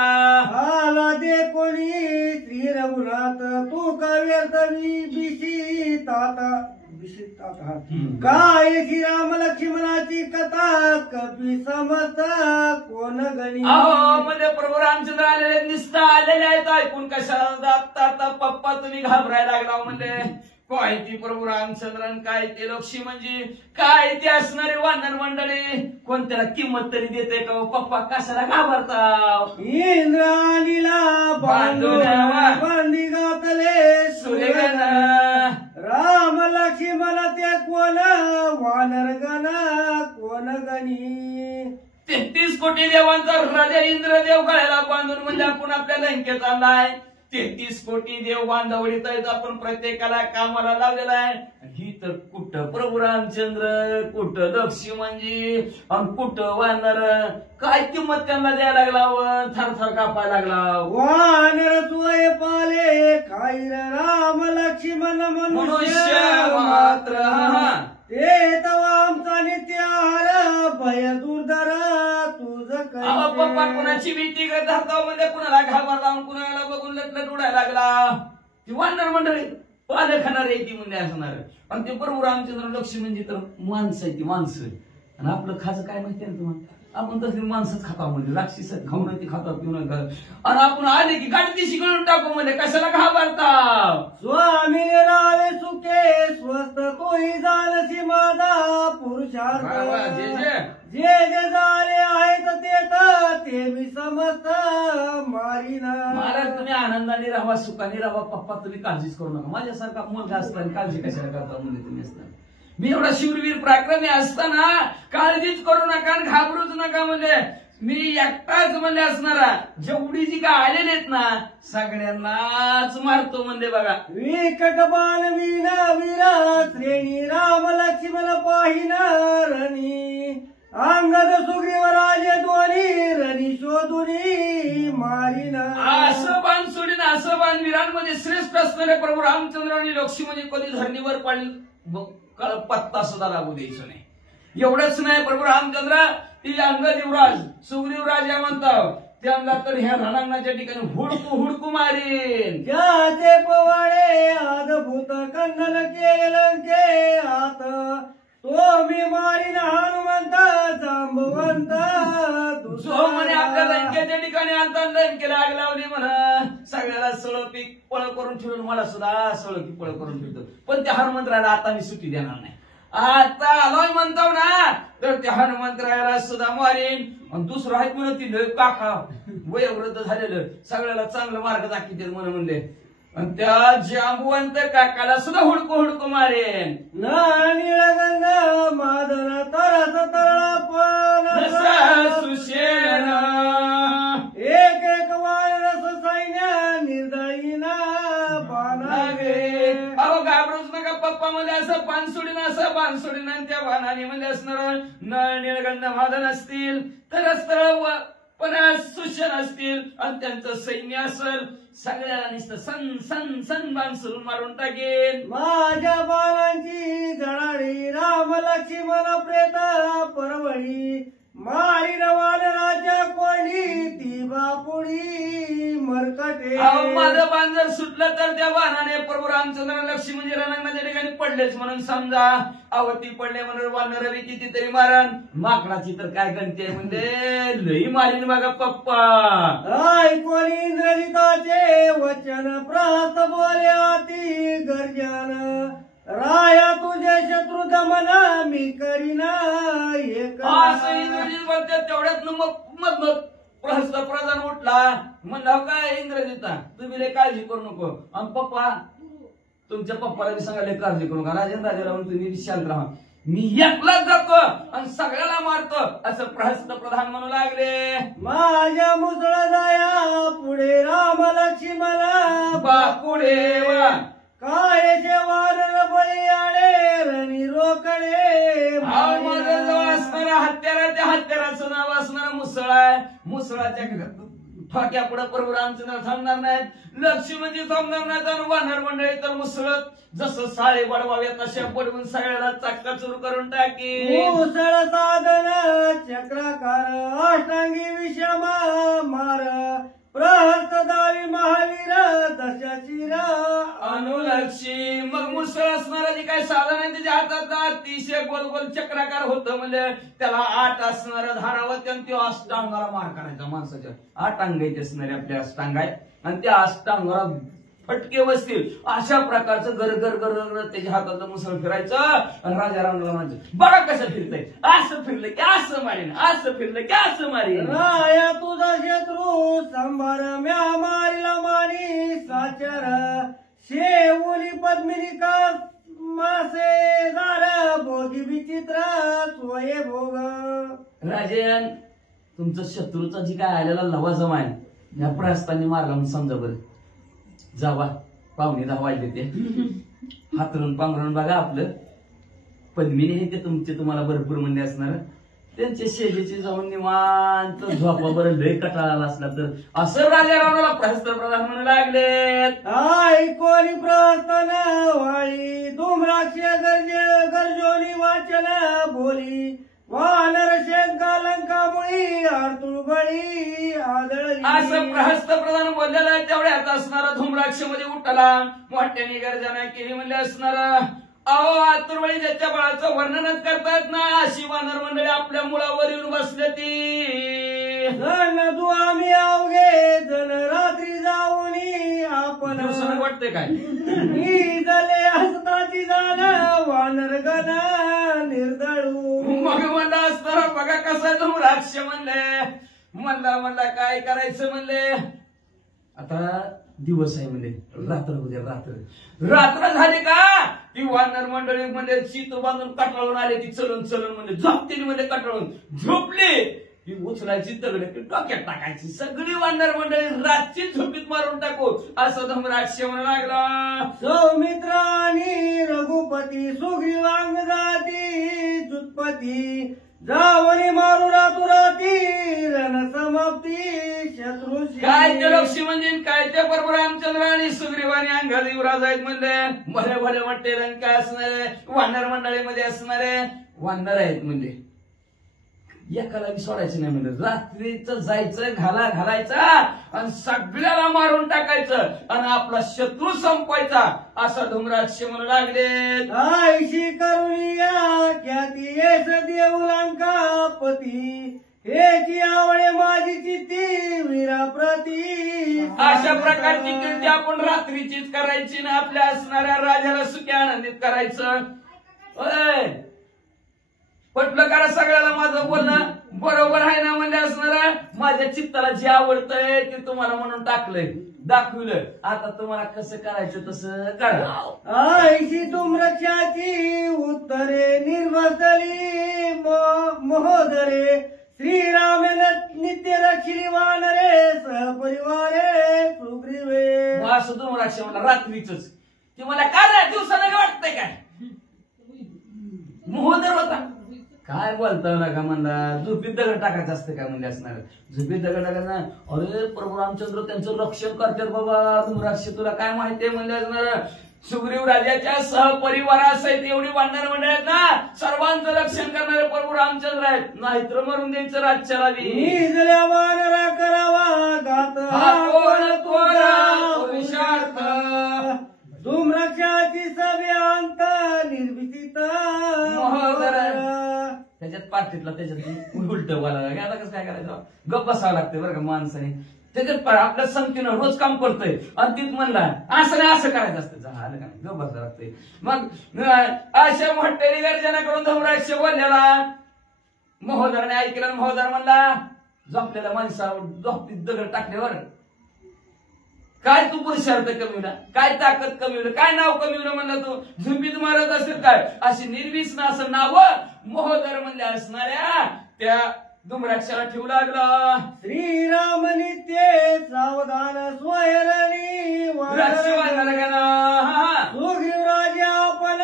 आला दे कोणी श्री रघुनाथ तू का व्यर्थ मी बिशीतात काय श्रीराम लक्ष्मणाची कथा कपी समस्त कोण गणी. अहो म्हणजे प्रभू रामचंद्र आलेले निस्ता आलेले आहेत. ऐकून कशाला आता पप्पा तुम्ही घाबरायला लागला. म्हणजे काय ती प्रभू रामचंद्रन काय ते लक्ष्मी म्हणजे काय ते असणारे वानर मंडळी कोणत्याला किंमत तरी देते का पप्पा कशाला घाबरता. इंद्राणीला बांधी घातले सूर्यगण राम लक्ष्मण ते कोण वानर गण कोण गणी. 33 कोटी देवांचा राजा इंद्रदेव गळ्याला बांधून म्हणजे आपण आपल्या लंकेत आलाय. 33 कोटी देव बांधवडीत आहेत. आपण प्रत्येकाला कामाला लावलेला आहे. ही तर कुठं प्रभू रामचंद्र कुठं लक्ष्मणजी आणि कुठं वानर. काय किंमत त्यांना द्यायला लागला. थरथर कापायला लागला. वानर सोय पाले काही राम लक्ष्मण मनुष्य मात्र ते तवा आमचा नित्याहार भय दुर्धर तुझ पप्पा कुणाची भीती धरता म्हणजे कुणाला घाबरला कुणाला बघून लटलट उडायला लागला. ती वानर मंडळी पालं खाणार आहे ती म्हणजे असणार. आणि ते प्रभू रामचंद्र लक्ष्मी म्हणजे तर माणसं आहे ती माणसं. आणि आपलं खायचं काय माहिती आहे ना तुम्हाला. आपण तसली माणसंच खाता म्हणजे राक्षस खाऊन ती खातात पिऊ नका. आणि आपण आले की गाडी शिकवून टाकू म्हणजे कशाला घाबरता. स्वामी रावे सुखे स्वस्त तोही झालसी माझा पुरुषार्थ. जे जे झाले आहेत ते मी समस्त मारीना. महाराज तुम्ही आनंदाने राहा सुखाने राहा. पप्पा तुम्ही काळजीच करू नका. माझ्यासारखा मुलगा असताना काळजी कशाला करता म्हणजे तुम्ही असताना. मी एवढा शूरवीर पराक्रमी असताना काळजीच करू नका आणि घाबरूच नका. म्हणजे मी एकटाच म्हणजे असणारा जेवढी जी काय आलेले आहेत ना सगळ्यांनाच मारतो म्हणजे बघा. विकट बाल वीणा वीरा श्रेणी राम लक्ष्मण पाहिना रणी अंगद सुग्रीव राजे दोन्ही रणी शोधुनी मारिना. असं बाण सोडीन असं बाण वीरांमध्ये श्रेष्ठ असणारे प्रभू रामचंद्र आणि लक्ष्मी म्हणजे कधी धरणीवर पडले पत्ता सुद्धा लागू द्यायचं नाही. एवढंच नाही प्रभू रामचंद्र ती अंगद युवराज सुग्रीवराज या म्हणतात त्यांना तर ह्या रणांगणाच्या ठिकाणी हुडकू हुडकू मारीन. ज्याचे पवाडे अद्भुत कंदन केले लंके आत तो मी मारीन हनुमंत जांबवंत जो म्हणे आपल्या लंकेच्या ठिकाणी आता लंकेला आग लावली म्हणा सगळ्याला सळपीक पळ करून ठेवून मला सुद्धा सळपीक पळ करून ठेवतो पण त्या हनुमंतराला आता मी सुट्टी देणार नाही आता आलोय म्हणतो ना तर त्या हनुमंतरायाला सुद्धा मारीन आणि दुसरं आहेत म्हणून ती काका वयोवृद्ध झालेलं सगळ्याला चांगलं मार्ग दाखवते म्हणून म्हणले आणि त्या जांबुवंत काकाला सुद्धा हुडको मारेन निळगंगा मादन तरस तळा सुशेन एक एक वारस सैन्य निर्दयीना बाणागे अहो घाबरूच नका पप्पा मध्ये असं बाणसोडीन आणि त्या बाणाने मध्ये असणार नळ निळगंध मादन असतील तरच पण सुशेन असतील आणि त्यांचं सैन्य असेल सगळ्याला नुसतं सन बाण सुरून मारून टाकेन माझ्या बाणांची जळारी राम लक्ष्मण प्रेत परवळी मारी वानराच्या कोणी ती बापुडी मरकटे माझं बाण जर सुटलं तर त्या बाणाने प्रभू रामचंद्र लक्ष्मण रणांगणाच्या ठिकाणी पडलेच म्हणून समजा आवती पडले म्हणून वानर कितीतरी मारण माकडाची तर काय गणती आहे म्हणजे लई मारीन बघा पप्पा ऐकून इंद्रजिताचे वचन प्रहस्त बोले अति गर्जन राया तुझे शत्रू दमन मी करीना असं इंद्रजित बोलतात तेवढ्यात मग प्रहस्त प्रधान उठला म्हणला काय इंद्रजिता तुम्ही लय काळजी करू नको आणि पप्पा तुमच्या पप्पाला मी सांगायला काळजी करू नका राजेंद्राला म्हणून तुम्ही शांत राहा मी एकलाच जातो आणि सगळ्याला मारतो असं प्रहस्त प्रधान म्हणू लागले माझ्या मुसळ जाया पुढे राम लक्ष्मण बापुढे काळेचे वानर बळी आळे रणी रोकडे असणारा हत्यारा त्या हत्याराचं नाव असणारा मुसळ आहे मुसळाच्या ठोक्या पुढे प्रभू रामचंद्र थांबणार नाहीत लक्ष्मणजी थांबणार नाहीत आणि वानर मंडळी तर मुसळत जसं साळे बडवाव्या तशा पडवून सगळ्याला चक्का सुरू करून टाकी मुसळ साधन चक्राकार अष्टांगी विषम मार प्रहस्त दावी महावीर दशशिर अनुलक्षी मग मुसळ असणारा जे काही साधन आहे त्याच्या हातात अतिशय गोल गोल चक्राकार होतं म्हणजे त्याला 8 असणाऱ्या धारावत आणि तो अष्टांगाला मार करायचा माणसाच्या 8 अंगायचे असणारे आपल्या अष्टांग आहेत आणि त्या अष्टांगाला फटके बसतील अशा प्रकारचं गर त्याच्या हातातलं मुसळ फिरायचं आणि राजा रामला म्हणायचं बघा कसं फिरतंय असं फिरलं की असं मारेन असं फिरलं की असं मारेन राया तुझा शत्रू संभार म्या मारिला मानी साचर शेवली पद्मिनी का मासे झार भोगी विचित्र सोये भोग राजन तुमचं शत्रूचा जी काय आलेला लवा जमा आहे या प्रहस्तांनी मारला म्हणून समजा बरं जावा 9:15 वाजले ते हातरून पांघरून बघा आपलं पद्मिनी हे ते तुमचे तुम्हाला भरपूर म्हणले असणार त्यांच्या शेजेची जाऊन निवांत झोपा बरं लय कटाळाला असला तर असं राजा रावणाला प्रहस्त प्रधान म्हणू लागलेत कोणी प्रहस्तन वाळी धुमराक्ष गर्जोनी वाचन बोली वानर शंका लंकामुळी आरतुळ बळी आदळली असं प्रहस्त प्रधान बोललेला तेवढ्यात असणारा धुमराक्ष मध्ये उठला मोठ्याने गर्जना केली म्हणजे असणारा अहो आतुरबळी ज्याच्या बाळाचं वर्णनच करतात ना अशी वानर मंडळी आपल्या मुळावर येऊन बसले ती जण तू आम्ही अवघे जण रात्री जाऊनी आपण दिवसानं वाटते काय मी झाले हसताची झालं वानर गण निर्दळू मग म्हणला असताना बघा कसा धुमराक्ष म्हणला काय करायचं म्हणले आता दिवस आहे म्हणजे रात्र उद्या रात्र झाली का ती वानर मंडळी म्हणजे शीत बांधून कटाळून आले ती चलून म्हणजे झोपतील मध्ये कटाळून झोपली ती उचलायची तगडे डोक्यात टाकायची सगळी वानर मंडळी रातची झोपीत मारून टाकू असं धुमराक्ष म्हणू लागला सौमित्र आणि रघुपती सुग्रीवांग जाती चुतपती जावणी मारू रातुराती रण समाप्ती शत्रू काय ते लक्ष्मण काय त्या प्रभू रामचंद्र आणि सुग्रीवानी अंगात युवराज आहेत म्हणजे भले वाटते काय असणारे वानर मंडळीमध्ये असणारे वानर आहेत म्हणजे एकाला बी सोडायचं नाही म्हणलं. रात्रीचं जायचं, घालायचा आणि सगळ्याला मारून टाकायचं आणि आपला शत्रू संपवायचा, असा धुमराक्ष म्हणू लागले. आयशी करुणिया ख्याती येस देऊलांका पती, हेची आवळे माझी चित्ती वीराप्रती. अशा प्रकारची कीर्ती आपण रात्रीचीच करायची ना, आपल्या असणाऱ्या राजाला सुखी आनंदित करायचं. पटलं करा सगळ्याला माझं बोलणं बरोबर आहे ना म्हणजे असणारा. माझ्या चित्ताला जे आवडतंय ते तुम्हाला म्हणून टाकलंय, दाखवलं. आता तुम्हाला कसं करायचं तसं करा. आयशी तुमरक्षाची उत्तरे निर्वसली महोदरे, श्रीराम नित्य रक्षिणी वानरे सहपरिवारे सुग्रीवे. असं धुमराक्ष म्हणला रात्रीच. ते मला काय दिवसाला वाटतंय काय महोदर होता काय बोलता नका म्हणला. झोपीत दगड टाकायचं असतं काय म्हणजे असणार. झोपीत दगड टाकायचं. अरे प्रभू रामचंद्र त्यांचं रक्षण करतात बाबा. धुमराक्ष तुला काय माहितीये म्हणले असणार. सुग्रीव राजाच्या सहपरिवारासहित एवढी वानर मंडळ आहेत ना, सर्वांचं रक्षण करणारे प्रभू रामचंद्र आहेत. नाहीतर मरून द्यायचं राज्याला बी. निजल्या वानरा करावा घात हा कोण तोरा पुरुषार्थ, तुमरक्षाची सभ्यांत निर्भीत महोदर. त्याच्यात पाठीतला त्याच्यात उलट बोलायला आता कसं काय करायचं. गप्प बसावं लागतं बरं का माणसाने. त्याच्यात आपल्या संख्येनं रोज काम करतोय आणि तीच म्हणला असं नाही असं करायचं असतं. झालं का नाही गप्प बसावं लागतंय. मग अशा मोठ्याने गर्जनाकडून धुमराक्ष बोललेला महोदराने ऐकलं. महोदर म्हणला झोपलेल्या माणसावर झोपीत दगड टाकल्यावर काय तू पुरुषार्थ कमीवला, काय ताकद कमीवलं, काय नाव कमीवलं म्हणला तू. झुंबीत मारत असेल काय अशी निर्विसन असं नाव महोदर म्हणले असणाऱ्या त्या धुमराक्षाला ठेवू लागला. श्रीराम नित्य सावधान स्वयरणी सुग्रीव राजा आपण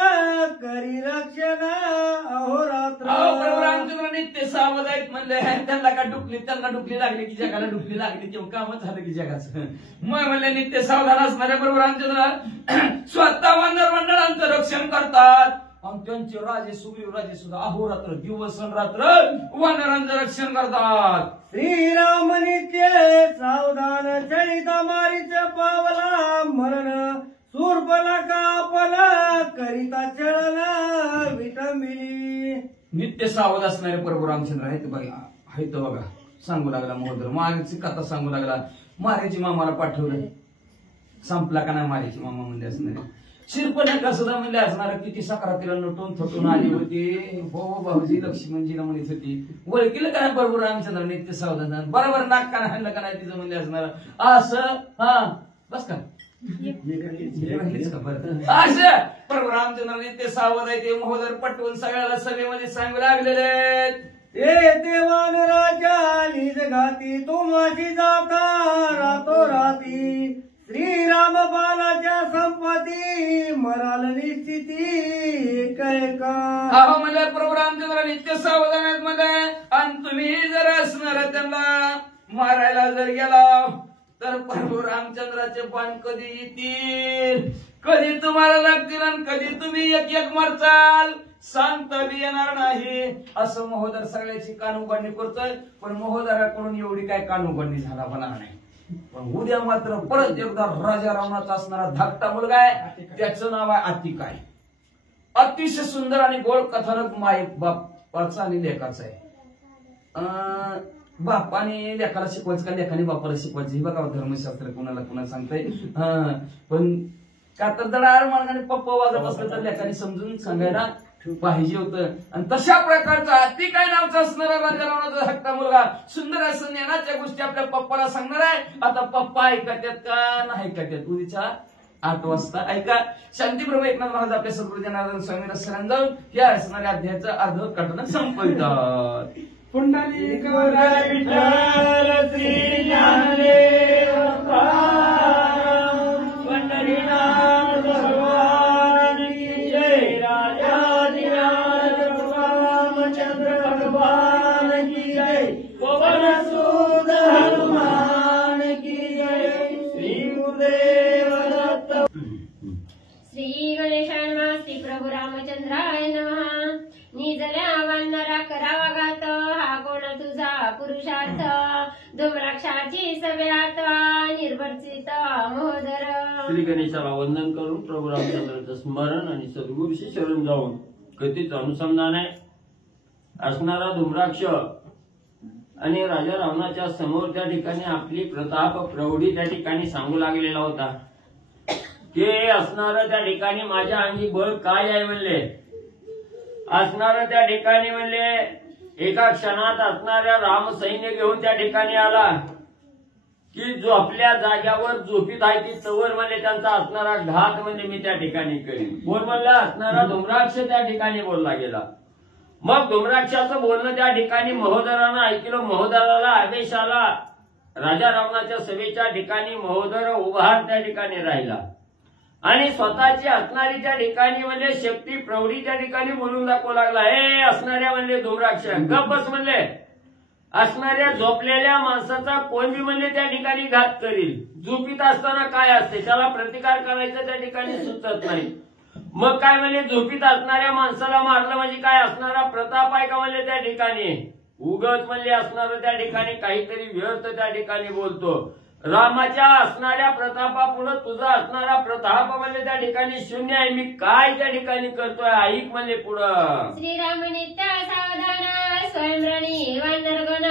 करी रक्षण अहोरात्र. प्रभू रामचंद्र नित्य सावध आहेत म्हणले. त्यांना का डुकली लागली की जगाला डुकली लागली किंवा कामच झालं की जगाचं. मग म्हणले नित्य सावधान असणारे प्रभू रामचंद्र स्वतः वानर मंडळांचं रक्षण करतात आणि त्यांचे राजे सुग्रीव राजे सुद्धा अहोरात्र दिवस रात्र वानरांचं रक्षण करतात. श्रीराम नित्य सावधान चरित मारीच पावला मरण सूर्पला कापला करिता चरण विटंबिनी. नित्य सावध असणारे प्रभू रामचंद्र आहेत बघा, आहेत बघा. सांगू लागला महोदर. मारेची कथा सांगू लागला. मारेची मामाला पाठवलं. संपला का नाही मारेची मामा म्हणजे असणारे. शिरपणा सुद्धा म्हणजे असणार किती सकारातीला नटून थटून आली होती. हो भाऊजी लक्ष्मणजीला म्हणत होती. ओळखीलं का नाही प्रभू रामचंद्र नित्य सावधान. बरोबर नाक का नाही का नाही तिचं म्हणजे असणार असं. हा बस का असं प्रभू रामचंद्र नित्य सावध आहे ते महोदर पटवून सगळ्याला सभेमध्ये सांगू लागलेले. ते देवान राजा निज घाती तुमाची जाता रातो राती, श्रीराम बालाच्या संपत्ती मराल निश्चिती काय का. अहो म्हणजे प्रभू रामचंद्र नित्य सावधान आहेत मध्ये. आणि तुम्ही जर असणार त्यांना मारायला जर गेला तर प्रभू रामचंद्राचे बाण कधी येतील, कधी तुम्हाला लागतील आणि कधी तुम्ही एक एक मरचाल सांगता बी येणार नाही. असं महोदर सगळ्याची कानउघडणी करतोय. पण महोदराकडून एवढी काय कानउघडणी झाला होणार नाही. पण उद्या मात्र परत एकदा राजा रावणाचा असणारा धाकटा मुलगा आहे. त्याचं नाव आहे अतिकाय. अतिशय सुंदर आणि गोड कथानक माय बापाचा आणि लेखाचा आहे. बापाने लेखाला शिकवायचं का लेखाने बापाला शिकवायचं हे बघा धर्मशास्त्र कुणाला सांगताय. पण का तर दडार मार्गाने पप्पा वाजत असलं तर लेखाने समजून सांगायला पाहिजे होतं. आणि तशा प्रकारचा अतिकाय नावचा असणारा राजा रावणाचा धाकटा मुलगा सुंदर असं ज्ञानाच्या गोष्टी आपल्या पप्पाला सांगणार आहे. आता पप्पा ऐकत्यात का नाही ऐकत्यात उद्याच्या 8 वाजता ऐका. शांतीप्रभू एकनाथ महाराज आपल्या सद्गुरू जनार्दन स्वामींना शरण जाऊन या असणाऱ्या अध्यायाचं अर्ध कटन संपवितात. पुंडलिक विठ्ठल श्री ज्ञानदेव पंढरीनाथ भगवान की जय. राजाधिराज रामचंद्र भगवान की जय. पवन सुत हनुमान की जय. श्री गुरुदेव दत्त. श्री गणेशाय नमः. श्री प्रभू रामचंद्राय नमः. निजल्या वानरा करावा घात हा कोण अर्थ धूम्राक्षाची सव्यात निर्वर्तित महोदर. श्री गणेशाला वंदन करून प्रभू रामचंद्राचं स्मरण आणि सद्गुरूशी शरण जाऊन कथेचं अनुसंधान आहे. असणारा धूम्राक्ष आणि राजा रावणाच्या समोर त्या ठिकाणी आपली प्रताप प्रौढी त्या ठिकाणी सांगू लागलेला होता की असणारं त्या ठिकाणी माझ्या अंगी बळ काय आहे म्हणले. असणारं त्या ठिकाणी म्हणले एका क्षणात असणाऱ्या राम सैन्य घेऊन त्या ठिकाणी आला की जो आपल्या जाग्यावर झोपीत आहे ती तवर म्हणले त्यांचा असणारा घात म्हणजे मी त्या ठिकाणी करीन. कोण म्हणला? असणारा धूम्राक्ष त्या ठिकाणी बोलला गेला. मग धूम्राक्षाचं बोलणं त्या ठिकाणी महोदरानं ऐकलं. महोदराला आदेश आला. राजा रावणाच्या सभेच्या ठिकाणी महोदर उभा त्या ठिकाणी राहिला आणि स्वतःची असणारी त्या ठिकाणी म्हणजे शक्ती प्रौढी त्या ठिकाणी बोलून दाखवू लागला. हे असणाऱ्या म्हणले धूम्राक्ष गप्प बस म्हणले. असणाऱ्या झोपलेल्या माणसाचा कोण बी म्हणले त्या ठिकाणी घात करील. झोपीत असताना काय असते त्याला प्रतिकार करायचा त्या ठिकाणी सुचत नाही. मग काय म्हणले झोपीत असणाऱ्या माणसाला मारलं म्हणजे काय असणारा प्रताप आहे का म्हणले त्या ठिकाणी. उगच म्हणले असणार त्या ठिकाणी काहीतरी व्यर्थ त्या ठिकाणी बोलतो. रामाच्या असणाऱ्या प्रतापापुढे तुझा असणारा प्रताप म्हणजे त्या ठिकाणी शून्य आहे. मी काय त्या ठिकाणी करतोय ऐक म्हणले पुढं. श्रीराम नित्य सावधान स्वयंरणी वानरगण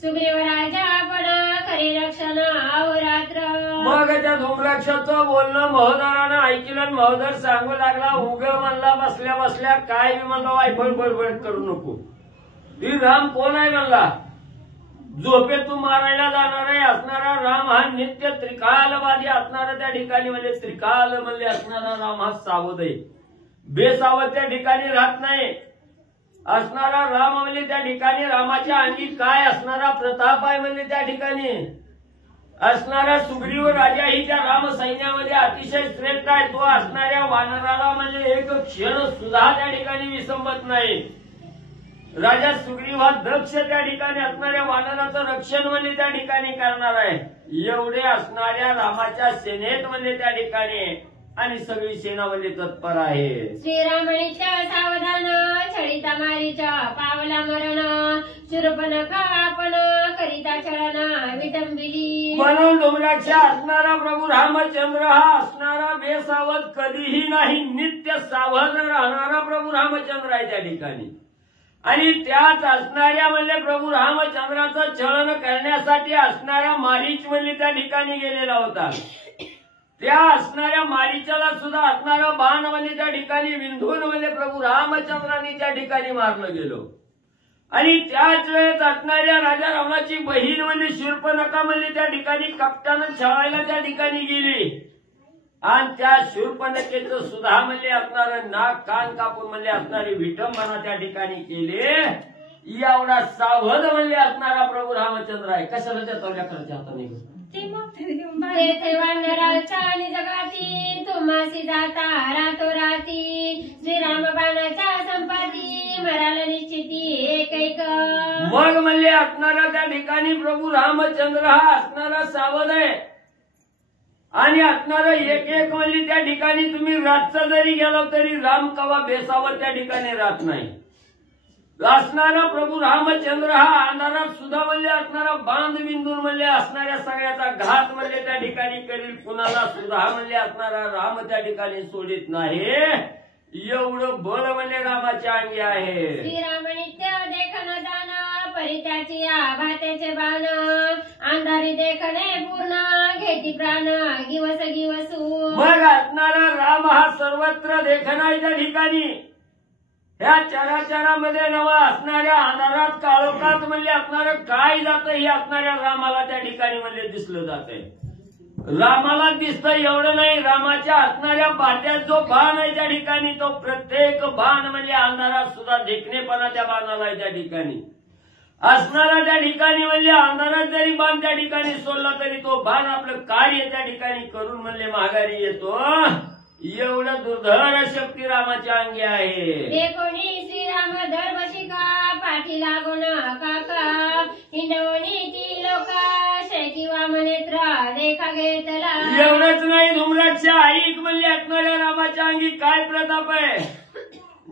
सुग्रीव राजा पण खरे रक्षण अहोरात्र. मग त्या धूम्राक्षाचं बोलणं महोदरानं ऐकलं. महोदर सांगू लागला उग म्हणला बसल्या बसल्या काय बी म्हणला वायफळ बडबड करू नको. ती राम कोण आहे म्हणला. झोपेत तू मारायला जाणार आहे. असणारा राम हा नित्य त्रिकालवादी असणारा त्या ठिकाणी म्हणजे त्रिकाल म्हणजे असणारा राम हा सावध आहे. बेसावध त्या ठिकाणी राहत नाही. असणारा राम म्हणजे त्या ठिकाणी रामाच्या अंगी काय असणारा प्रताप आहे म्हणजे त्या ठिकाणी असणारा सुग्रीव राजा ही त्या राम सैन्यामध्ये अतिशय श्रेष्ठ आहे. तो असणाऱ्या वानराला म्हणजे एक क्षण सुद्धा त्या ठिकाणी विसंबत नाही. राजा सुग्रीव हा दक्ष त्या ठिकाणी असणाऱ्या वानराचं रक्षण म्हणजे त्या ठिकाणी करणार आहे. एवढे असणाऱ्या रामाच्या सेनेत म्हणजे त्या ठिकाणी आणि सगळी सेना म्हणजे तत्पर आहे. श्रीराम नित्य सावधान छळिता मारीच्या पावला मरण शूर्पणखा आपण करिता छळना विटंबिली. म्हणून डोंगराच्या असणारा प्रभू रामचंद्र हा असणारा बेसावध कधीही नाही. नित्य सावध राहणारा प्रभू रामचंद्र आहे त्या ठिकाणी. आणि त्याच असणाऱ्या म्हणजे प्रभू रामचंद्राचं छळन करण्यासाठी असणारा मारीच म्हणजे त्या ठिकाणी गेलेला होता. त्या असणाऱ्या मारीच्याला सुद्धा असणारा बाण म्हणजे त्या ठिकाणी विंधून म्हणजे प्रभू रामचंद्रांनी त्या ठिकाणी मारलं गेलो. आणि त्याच वेळेस असणाऱ्या राजा रावणाची बहीण म्हणजे शूर्पणखा म्हणजे त्या ठिकाणी कपटानं छळायला त्या ठिकाणी गेली. आणि त्या शूर्पणखेचं सुद्धा म्हणजे असणारं नाक कान कापून म्हणजे असणारी विटंबना त्या ठिकाणी केले. एवढा सावध म्हणजे असणारा प्रभू रामचंद्र आहे. कशाला त्या तवल्याकरच्या हाताने तेथे वानराच्या जगाती तुम्हासी जाता रातो राती श्रीराम बाणाच्या संपाती मराला निश्चिती एक एक. मग म्हणजे असणारा त्या ठिकाणी प्रभू रामचंद्र हा असणारा सावध आहे. आणि असणारं एक एक म्हणजे त्या ठिकाणी तुम्ही रातचं जरी गेलो तरी राम कवा बेसावत त्या ठिकाणी राहत नाही. असणारा प्रभू रामचंद्र हा अंधारात सुद्धा म्हणजे असणारा बांध बिंदून म्हणजे असणाऱ्या सगळ्याचा घात म्हणजे त्या ठिकाणी करील. कुणाला सुद्धा म्हणजे असणारा राम त्या ठिकाणी सोडित नाही. एवढं बळ म्हणजे रामाच्या अंगी आहे. श्रीराम नित्य देखन जाण परित्याची आभातेचे बाण अंधारी देखणे पूर्ण घेती प्राण गिवस गिवसू. मग असणारा राम हा सर्वत्र देखणाच्या ठिकाणी ह्या चराचरामध्ये नवा असणाऱ्या अंधारात काळोखात म्हणजे असणारं काय जातं हे असणाऱ्या रामाला त्या ठिकाणी म्हणजे दिसलं जातंय. रामाला दिसतं एवढं नाही. रामाच्या असणाऱ्या बाट्यात जो बाण आहे त्या ठिकाणी तो प्रत्येक बाण म्हणजे अंधारात सुद्धा देखणेपणा त्या बाणाला आहे त्या ठिकाणी. असणारा त्या ठिकाणी म्हणजे अंधारात जरी बाण त्या ठिकाणी सोडला तरी तो बाण आपलं कार्य त्या ठिकाणी करून म्हणजे माघारी येतो. एवढं दुर्धर शक्ती रामाच्या अंगी आहे. ते कोणी श्रीराम धर्मशिका पाठी लागून काका हिंडवणी ती लोका शेकी वामनेत्र देखा घेतला. एवढंच नाही धूम्राक्ष ऐक म्हणजे असणाऱ्या रामाच्या अंगी काय प्रताप आहे.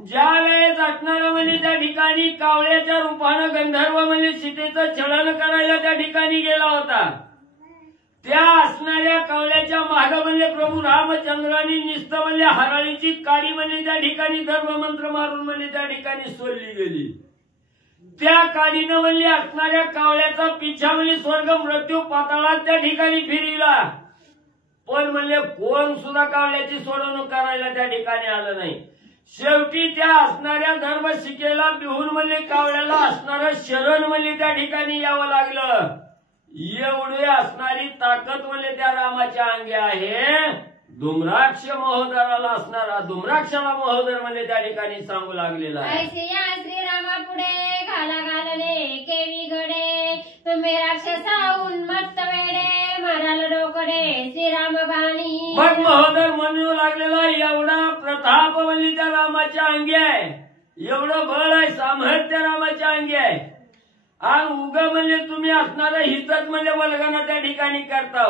ज्या वेळेस असणारं म्हणजे त्या ठिकाणी कावळ्याच्या रूपानं गंधर्व म्हणजे सीतेचं छळण करायला त्या ठिकाणी गेला होता. त्या असणाऱ्या कावळ्याच्या माग म्हणजे प्रभू रामचंद्रांनी निस्त म्हणजे हराळीची काडी म्हणजे त्या ठिकाणी धर्ममंत्र मारून म्हणजे त्या ठिकाणी सोडली गेली. त्या काडीनं म्हणजे असणाऱ्या कावळ्याचा पिछा म्हणजे स्वर्ग मृत्यू पाताळात त्या ठिकाणी फिरला. पण म्हणजे कोण सुद्धा कावळ्याची सोडवणूक करायला त्या ठिकाणी आलं नाही. शेवटी त्या असणाऱ्या धर्म शिकेला बिहून म्हणजे कावळ्याला असणारं शरण म्हणजे त्या ठिकाणी यावं लागलं. एवढी असणारी ताकद म्हणजे त्या रामाच्या अंगी आहे. धुम्राक्ष महोदराला असणारा धुम्राक्षाला महोदर म्हणजे त्या ठिकाणी सांगू लागलेला आहे. ऐसिया श्रीरामा पुढे घाला घालणे केवी घडे तुम्ही राक्षसा उन्मत्त वेडे माराल रोकडे श्रीराम बाणी. मग महोदर म्हणू लागलेला एवढा प्रताप म्हणजे त्या रामाच्या अंगी आहे. एवढं बळ आहे सामर्थ्य रामाच्या अंगी आहे. आणि उग म्हणजे तुम्ही असणारं हितच म्हणजे वल्गना त्या ठिकाणी करता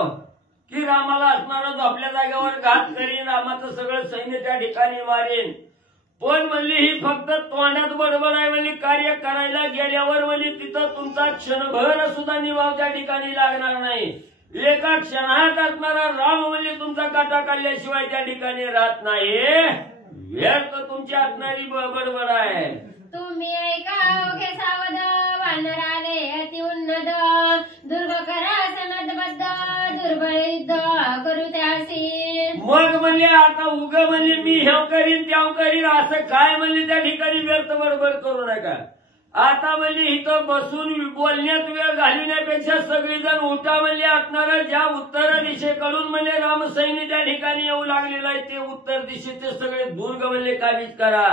की रामाला असणारा झोपल्या जागेवर घात करीन रामाचं सगळं सैन्य त्या ठिकाणी मारेन. पण म्हणली ही फक्त तोंडात बडबड आहे म्हणजे कार्य करायला गेल्यावर म्हणजे तिथं तुमचा क्षणभर सुद्धा निभाव त्या ठिकाणी लागणार नाही. एका क्षणात असणारा राम म्हणजे तुमचा काटा काढल्याशिवाय त्या ठिकाणी राहत नाही. व्यर्थ तुमची असणारी बडबड आहे. तुम्ही ऐका ओघे सावध वानर आले अति उन्नत दुर्ग करा सनदबद्ध दुर्बळ युद्ध करू त्यासी. मग म्हणजे आता उग म्हणजे मी ह्याव करीन त्याव करीन असं काय म्हणजे त्या ठिकाणी व्यर्थ बडबड करू नका. आता म्हणजे इथं बसून बोलण्यात वेळ घालवण्यापेक्षा सगळीजण उठा म्हणजे असणारं ज्या उत्तर दिशेकडून म्हणजे रामसैन्य त्या ठिकाणी येऊ लागलेलं आहे ते उत्तर दिशेचे सगळे दुर्ग म्हणजे काबीज करा.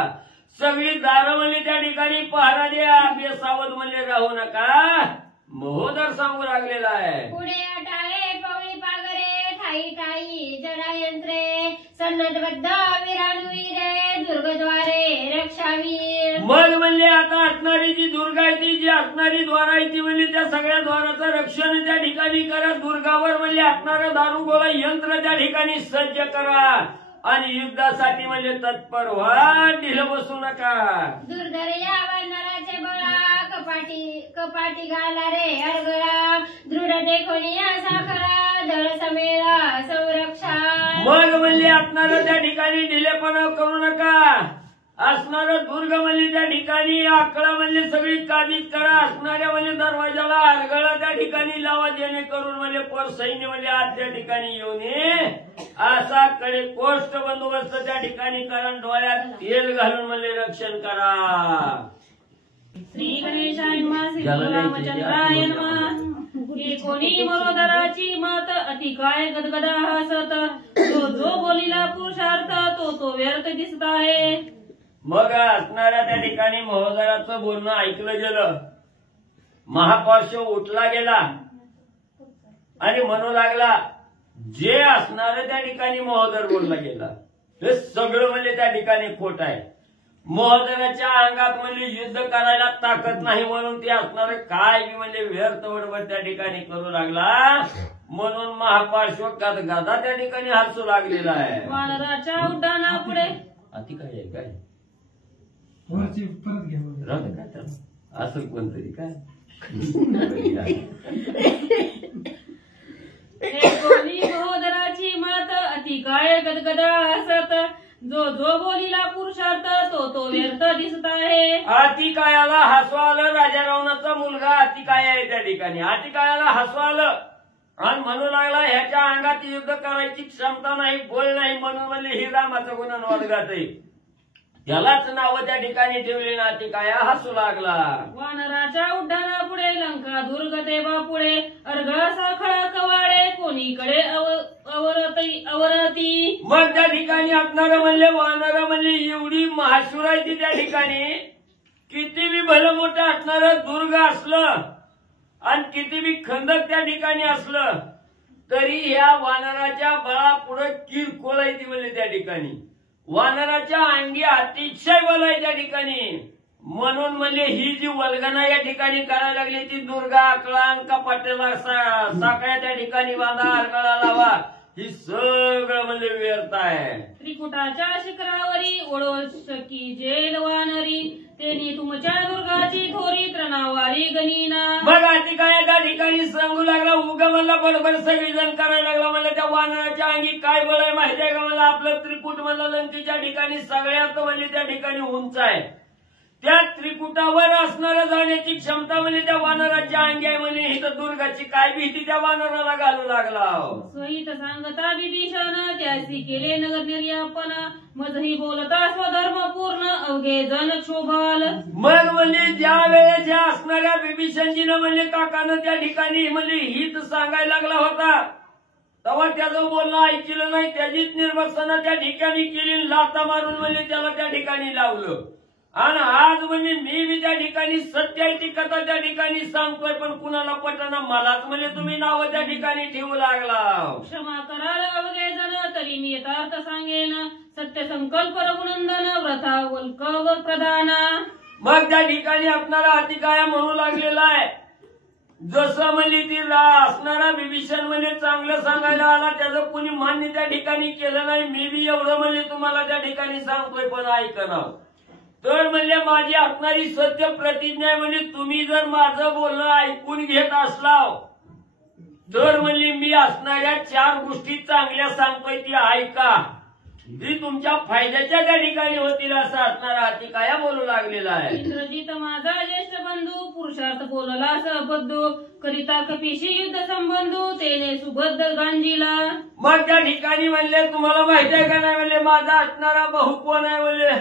सगळी दारं म्हणजे त्या ठिकाणी पहारा द्या. बेसावध म्हणजे राहू नका. महोदर सांगू लागलेला आहे. पुढे अटाळे पवळी पागरे ठाई ठाई जडा यंत्रे सन्नदबद्ध वीरानुवीरे दुर्गद्वारे रक्षावीर. मग म्हणजे आता असणारी जी दुर्ग आहे ती जी असणारी द्वार आहे ती म्हणजे त्या सगळ्या द्वाराचं रक्षण त्या ठिकाणी करा. दुर्गावर म्हणजे असणारं दारुगोळा यंत्र त्या ठिकाणी सज्ज करा आणि युद्धासाठी म्हणजे तत्पर व्हा. ढिलं बसू नका. दुर्धर या वानराचे बळा कपाटी घाला रे अरगळा दृढ देखोनी या साखरा दळ समेळा संरक्षण. मग म्हणजे असणारं त्या ठिकाणी ढिलेपणा करू नका. असणारं दुर्ग म्हणजे त्या ठिकाणी आकडा म्हणजे सगळी काबीज करा. असणाऱ्या म्हणजे दरवाजाला अरगळा त्या ठिकाणी लावा जेणेकरून म्हणजे पर सैन्य म्हणजे आज त्या ठिकाणी येऊ नये असा कडे कोष्ट बंदोबस्त त्या ठिकाणी करा. डोळ्यात तेल घालून म्हणजे रक्षण करा. श्री गणेशाय नमः श्री रामचंद्राय नमः. कोणी मरोदराची मत अति काय गदगदा हसत जो बोलीला पुरुषार्थ तो व्यर्थ दिसत आहे. मग असणाऱ्या त्या ठिकाणी महोदराचं बोलणं ऐकलं गेलं. महापार्श्व उठला गेला आणि म्हणू लागला जे असणारं त्या ठिकाणी महोदर बोलला गेला हे सगळं म्हणजे त्या ठिकाणी खोट आहे. महोदराच्या अंगात म्हणजे युद्ध करायला ताकद नाही म्हणून ते असणारं काय बी म्हणजे व्यर्थ बडबड त्या ठिकाणी करू लागला. म्हणून महापार्श्व गदा त्या ठिकाणी हसू लागलेला आहे. वानराच्या उड्डाणा पुढे अति काय आहे काय परत घ्या. राहू काय तर असं कोणतरी काय कोणी महोदराची मत अति काय गदगदा हसत जो बोलीला पुरुषार्थ तो व्यर्थ दिसत आहे. अतिकायाला हसू आलं. राजा रावणाचा मुलगा अतिकाय आहे त्या ठिकाणी. अतिकायाला हसू आलं आणि म्हणू लागला ह्याच्या अंगात युद्ध करायची क्षमता नाही बोल नाही म्हणून म्हणजे ही रामाचं गुण वर्गात आहे. यालाच नाव त्या ठिकाणी ठेवली ना. अतिकाया हसू लागला. वानराच्या उड्डाणा पुढे लंका दुर्ग देवा पुढे अर्घ साखळा कवाडे कोणीकडे अवरती. मग त्या ठिकाणी असणारं म्हणले वानर म्हणजे एवढी महाशूर आहे ती त्या ठिकाणी. किती बी भलं मोठं असणारं दुर्ग असलं आणि किती बी खंदक त्या ठिकाणी असलं तरी ह्या वानराच्या बळापुढे किरकोळ आहे ती म्हणजे त्या ठिकाणी. वानराच्या अंगी अतिशय बल आहे त्या ठिकाणी. म्हणून म्हणजे ही जी वल्गना या ठिकाणी करायला लागली ती दुर्गा अकळा कपाट्याला साखळ्या त्या ठिकाणी बांधा अरगळा लावा ही सगळं म्हणजे व्यर्थ आहे. त्रिकुटाच्या शिखरावरी ओळसकी जेल वानरी तेनी तुमच्या दुर्गाची थोरी त्रणावारी गणिना. मग आती काय त्या ठिकाणी सांगू लागला उगा म्हणला बरोबर सगळी जण करायला लागला म्हणलं त्या वानराच्या अंगी काय बळ आहे माहिती आहे का मला आपलं त्रिकूट म्हणलं लंकेच्या ठिकाणी सगळ्यात म्हणजे त्या ठिकाणी उंच आहे त्या त्रिकुटावर असणाऱ्या जाण्याची क्षमता म्हणजे त्या वानराच्या अंगी आहे म्हणजे ही तर दुर्गाची काय भीती त्या वानराला घालू लागला. सहित सांगता विभीषण त्यासी केले नगर निर्यापन मजही बोलता स्वधर्म पूर्ण अवघे जन शोभाल. मग म्हणजे ज्या वेळेच्या असणाऱ्या विभीषणजीनं म्हणजे काकानं त्या ठिकाणी म्हणजे हित सांगायला लागला होता तेव्हा त्याचं बोलणं ऐकलं नाही त्याचीच निर्वसना त्या ठिकाणी केली लाथा मारून म्हणजे त्याला त्या ठिकाणी लावलं. आणि आज म्हणजे मी त्या ठिकाणी सत्य ती कथा त्या ठिकाणी सांगतोय पण कुणाला पटना मलाच म्हणजे तुम्ही नाव त्या ठिकाणी ठेवू लागला. क्षमा कराल अवघे जन तरी मी यथार्थ सांगेन सत्य संकल्प रघुनंदन व्रथा वल्कव प्रधाना. मग त्या ठिकाणी असणारा अतिकाया म्हणू लागलेला आहे जसं म्हणजे ती असणारा विभीषण म्हणजे चांगलं सांगायला आला त्याचं कुणी मान्य त्या ठिकाणी केलं नाही मी बी एवढं म्हणजे तुम्हाला त्या ठिकाणी सांगतोय पण ऐकणार तर म्हणजे माझी असणारी सत्य प्रतिज्ञा आहे म्हणजे तुम्ही जर माझं बोलणं ऐकून घेत असला तर म्हणजे मी असणाऱ्या 4 गोष्टी चांगल्या सांगतोय ती ऐका ती तुमच्या फायद्याच्या त्या ठिकाणी होतील असं असणारा अतिकाया बोलू लागलेला आहे. इंद्रजित माझा ज्येष्ठ बंधू पुरुषार्थ बोलला सबद्धू करिता कपीशी युद्ध संबंधू तेने सुबद्ध गांजीला. मग त्या ठिकाणी म्हणले तुम्हाला माहिती आहे का नाही म्हणले माझा असणारा भाऊ कोण आहे म्हणले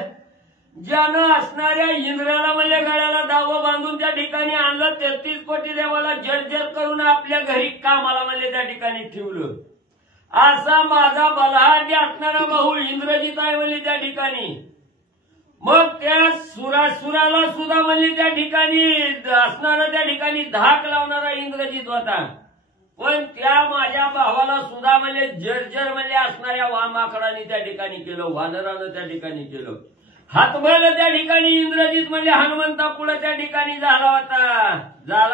ज्यानं असणाऱ्या इंद्राला म्हणजे गळ्याला दावं बांधून त्या ठिकाणी आणलं 33 कोटी देवाला जर्जर करून आपल्या घरी कामाला म्हणजे त्या ठिकाणी ठेवलं असा माझा बलहार्दी असणारा भाऊ इंद्रजित आहे म्हणजे त्या ठिकाणी. मग त्या सुराला सुद्धा म्हणजे त्या ठिकाणी असणारा त्या ठिकाणी धाक लावणारा इंद्रजित होता पण त्या माझ्या भावाला सुद्धा म्हणजे जर्जर म्हणजे असणाऱ्या वामाकडाने त्या ठिकाणी केलं वानरानं त्या ठिकाणी केलं. हातबल त्या ठिकाणी इंद्रजित म्हणजे हनुमंता पुढे त्या ठिकाणी झाला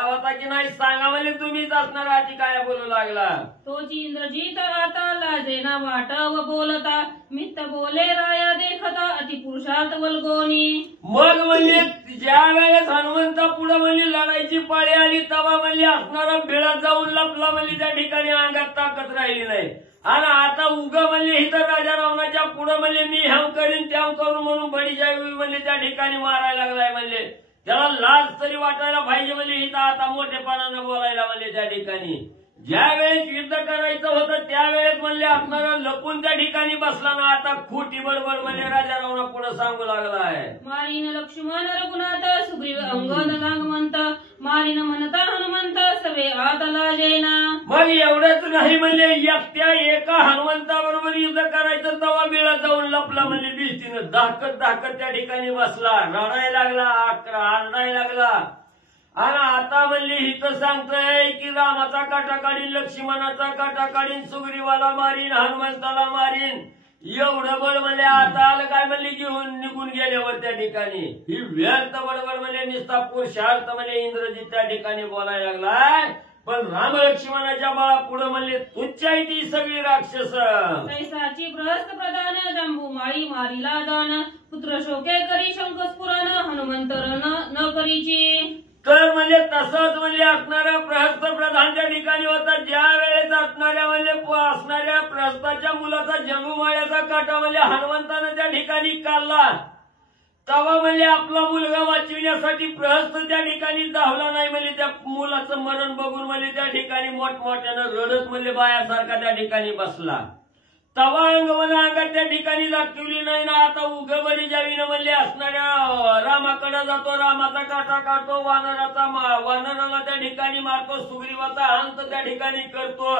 होता की नाही सांगा म्हणजे तुम्हीच असणार आधी काय बोलू लागला. तोची इंद्रजित आता लाजेना वाट व बोलता मित्त बोले राया देखता अति पुरुषार्थ वल्गोनी. मग म्हणजे ज्या वेळेस हनुमंता पुढे म्हणजे लढायची पाळी आली तेव्हा म्हणजे असणारा बिळात जाऊन लपला म्हणजे त्या ठिकाणी अंगात ताकद राहिली नाही आणि आता उगा म्हणजे इथं राजा रावणाच्या पुढे म्हणजे मी ह्याव करीन त्याव करू म्हणून बडीजावी म्हणजे त्या ठिकाणी मारायला लागलाय म्हणजे त्याला लाज तरी वाटायला पाहिजे म्हणजे इथं आता मोठेपणानं बोलायला म्हणजे त्या ठिकाणी ज्या वेळेस युद्ध करायचं होतं त्यावेळेस म्हणले असणारा लपून त्या ठिकाणी बसला ना आता खोटी बडबड म्हणजे राजा रावणा पुढे सांगू लागला आहे. मारीन लक्ष्मण रघुनाथ सुग्रीव अंगद नागमंत मारीन म्हणता हनुमंत सवे आत लाजेना. मग एवढंच नाही म्हणजे एकट्या एका हनुमंताबरोबर युद्ध करायचं तेव्हा वेळा जाऊन लपला म्हणजे भीतीनं धाकत त्या ठिकाणी बसला रडायला लागला आरडायला लागला. आणि आता म्हणजे इथं सांगतोय की रामाचा काटा काढीन लक्ष्मणाचा काटा काढीन सुग्रीवाला मारीन हनुमंताला मारीन एवढं बळ म्हणजे आता आलं काय म्हणले घेऊन निघून गेल्यावर त्या ठिकाणी ही व्यर्थ बडबड म्हणजे निस्ता पुरुषार्थ म्हणजे इंद्रजित त्या ठिकाणी बोलायला लागलाय पण राम लक्ष्मणाच्या बाळा पुढे म्हणले तुच्छ आहे ती सगळी राक्षस. कैसाची प्रहस्त प्रधान जंबू माळी मारिला जाण पुत्र शोके करी शंखस्फुरण हनुमंत न करीची. तर म्हणजे तसंच म्हणजे असणाऱ्या प्रहस्त प्रधानच्या ठिकाणी होता ज्या वेळेस असणाऱ्या म्हणजे असणाऱ्या प्रहस्ताच्या मुलाचा जंबूमाळ्याचा काटा म्हणजे हनुमंतानं त्या ठिकाणी काढला तेव्हा म्हणजे आपला मुलगा वाचविण्यासाठी प्रहस्त त्या ठिकाणी धावला नाही म्हणजे त्या मुलाचं मरण बघून म्हणजे त्या ठिकाणी मोठमोठ्यानं रडत म्हणजे बायासारखा त्या ठिकाणी बसला तवा अंगात त्या ठिकाणी दाखवली नाही ना आता उगबडी जावीनं म्हणजे असणाऱ्या रामाकडे जातो रामाचा काटा काढतो वानराला त्या ठिकाणी मारतो सुग्रीवाचा अंत त्या ठिकाणी करतो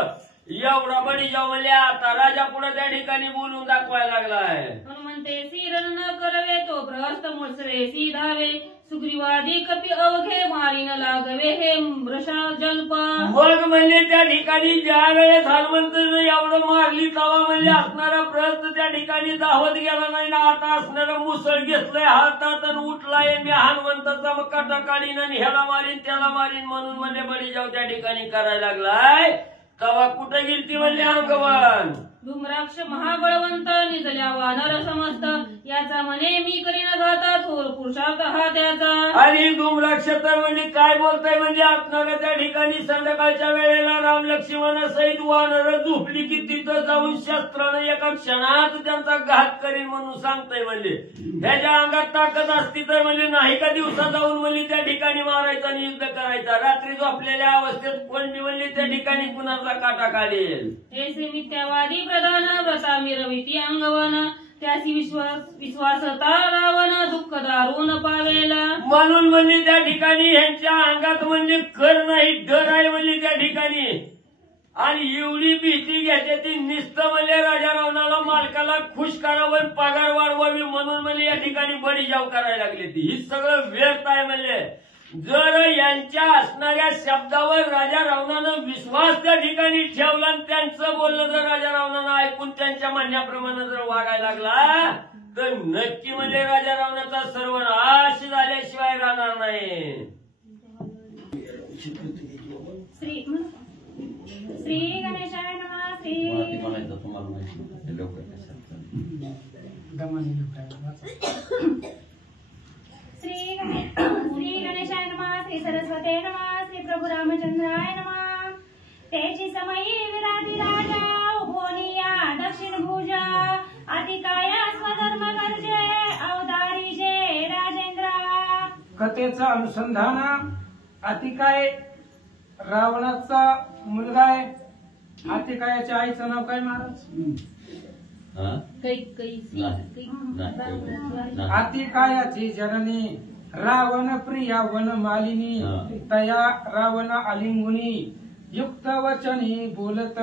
एवढा बडी जाव म्हणजे आता राजा पुढे त्या ठिकाणी बोलून दाखवायला लागलाय. हनुमंते रण न करवे तो प्रहस्त मुसरे धावे सुग्रीवादी कपी अवघे मारीन लागवे हे मृषा जल्प. मग म्हणजे त्या ठिकाणी ज्या वेळेस हनुमंतानं एवढं मारली तेव्हा म्हणजे असणारा प्रहस्त त्या ठिकाणी धावत गेला नाही ना आता असणारं मुसळ घेतलंय हातात उठलाय मी हनुमंताचा काटा काढीन आणि ह्याला मारीन त्याला मारीन म्हणून म्हणजे बळीजाव त्या ठिकाणी करायला लागलाय. तवा कुठं गेली ती म्हणले अंगवन. धूम्राक्ष महाबळवंत निजल्या वानर समस्त याचा म्हणे मी करीन घाता थोर पुरुषार्थ हा त्याचा. आणि धूम्राक्ष तर म्हणजे काय बोलताय म्हणजे आत्मगाच्या ठिकाणी संध्याकाळच्या वेळेला राम लक्ष्मणासहित वानर झोपली की तिथं जाऊन शस्त्रानं एका क्षणात त्यांचा घात करीन म्हणून सांगताय. म्हणजे ह्याच्या अंगात ताकद असती तर म्हणजे नाही का दिवसा जाऊन म्हणजे त्या ठिकाणी मारायचा आणि युद्ध करायचा. रात्री झोपलेल्या अवस्थेत कोणी म्हणजे त्या ठिकाणी कुणाचा काटा काढेल. हे मिथ्यावादी प्रधान व्रतामी रविती अंगवन त्याची विश्वासता रावण दुःख दारुण पावेल. म्हणून म्हणजे त्या ठिकाणी ह्यांच्या अंगात म्हणजे कर नाही डर आहे म्हणजे त्या ठिकाणी. आणि एवढी भीती घ्यायची ती नुसतं म्हणजे राजा रावणाला मालकाला खुश करावं पगार वाढवावी म्हणून म्हणजे या ठिकाणी बडीजाव करायला लागली ती. ही सगळं व्यर्थ आहे. म्हणजे जर यांच्या असणाऱ्या शब्दावर राजा रावणानं विश्वास त्या ठिकाणी ठेवला आणि त्यांचं बोलणं जर राजा रावणानं ऐकून त्यांच्या म्हणण्याप्रमाणे जर वागायला लागला तर नक्की म्हणजे राजा रावणाचा सर्वनाश झाल्याशिवाय राहणार नाही. श्री गणेशाय नमः. श्री गणेशाय नमः. श्री सरस्वते नमः. श्री प्रभू रामचंद्राय नमः. तेची समयी विराधी राजा उभोनिया दक्षिण भुजा अतिकाय स्वधर्म गर्जे अवतारी जे राजेंद्र. कथेचं अनुसंधान अतिकाय रावणाचा मुलगा आहे. अतिकायाच्या आईचं नाव काय महाराज? अतिकायाची जननी रावण प्रिया वन मालिनी तया रावण आलिंगुनी युक्त वचनी बोलत.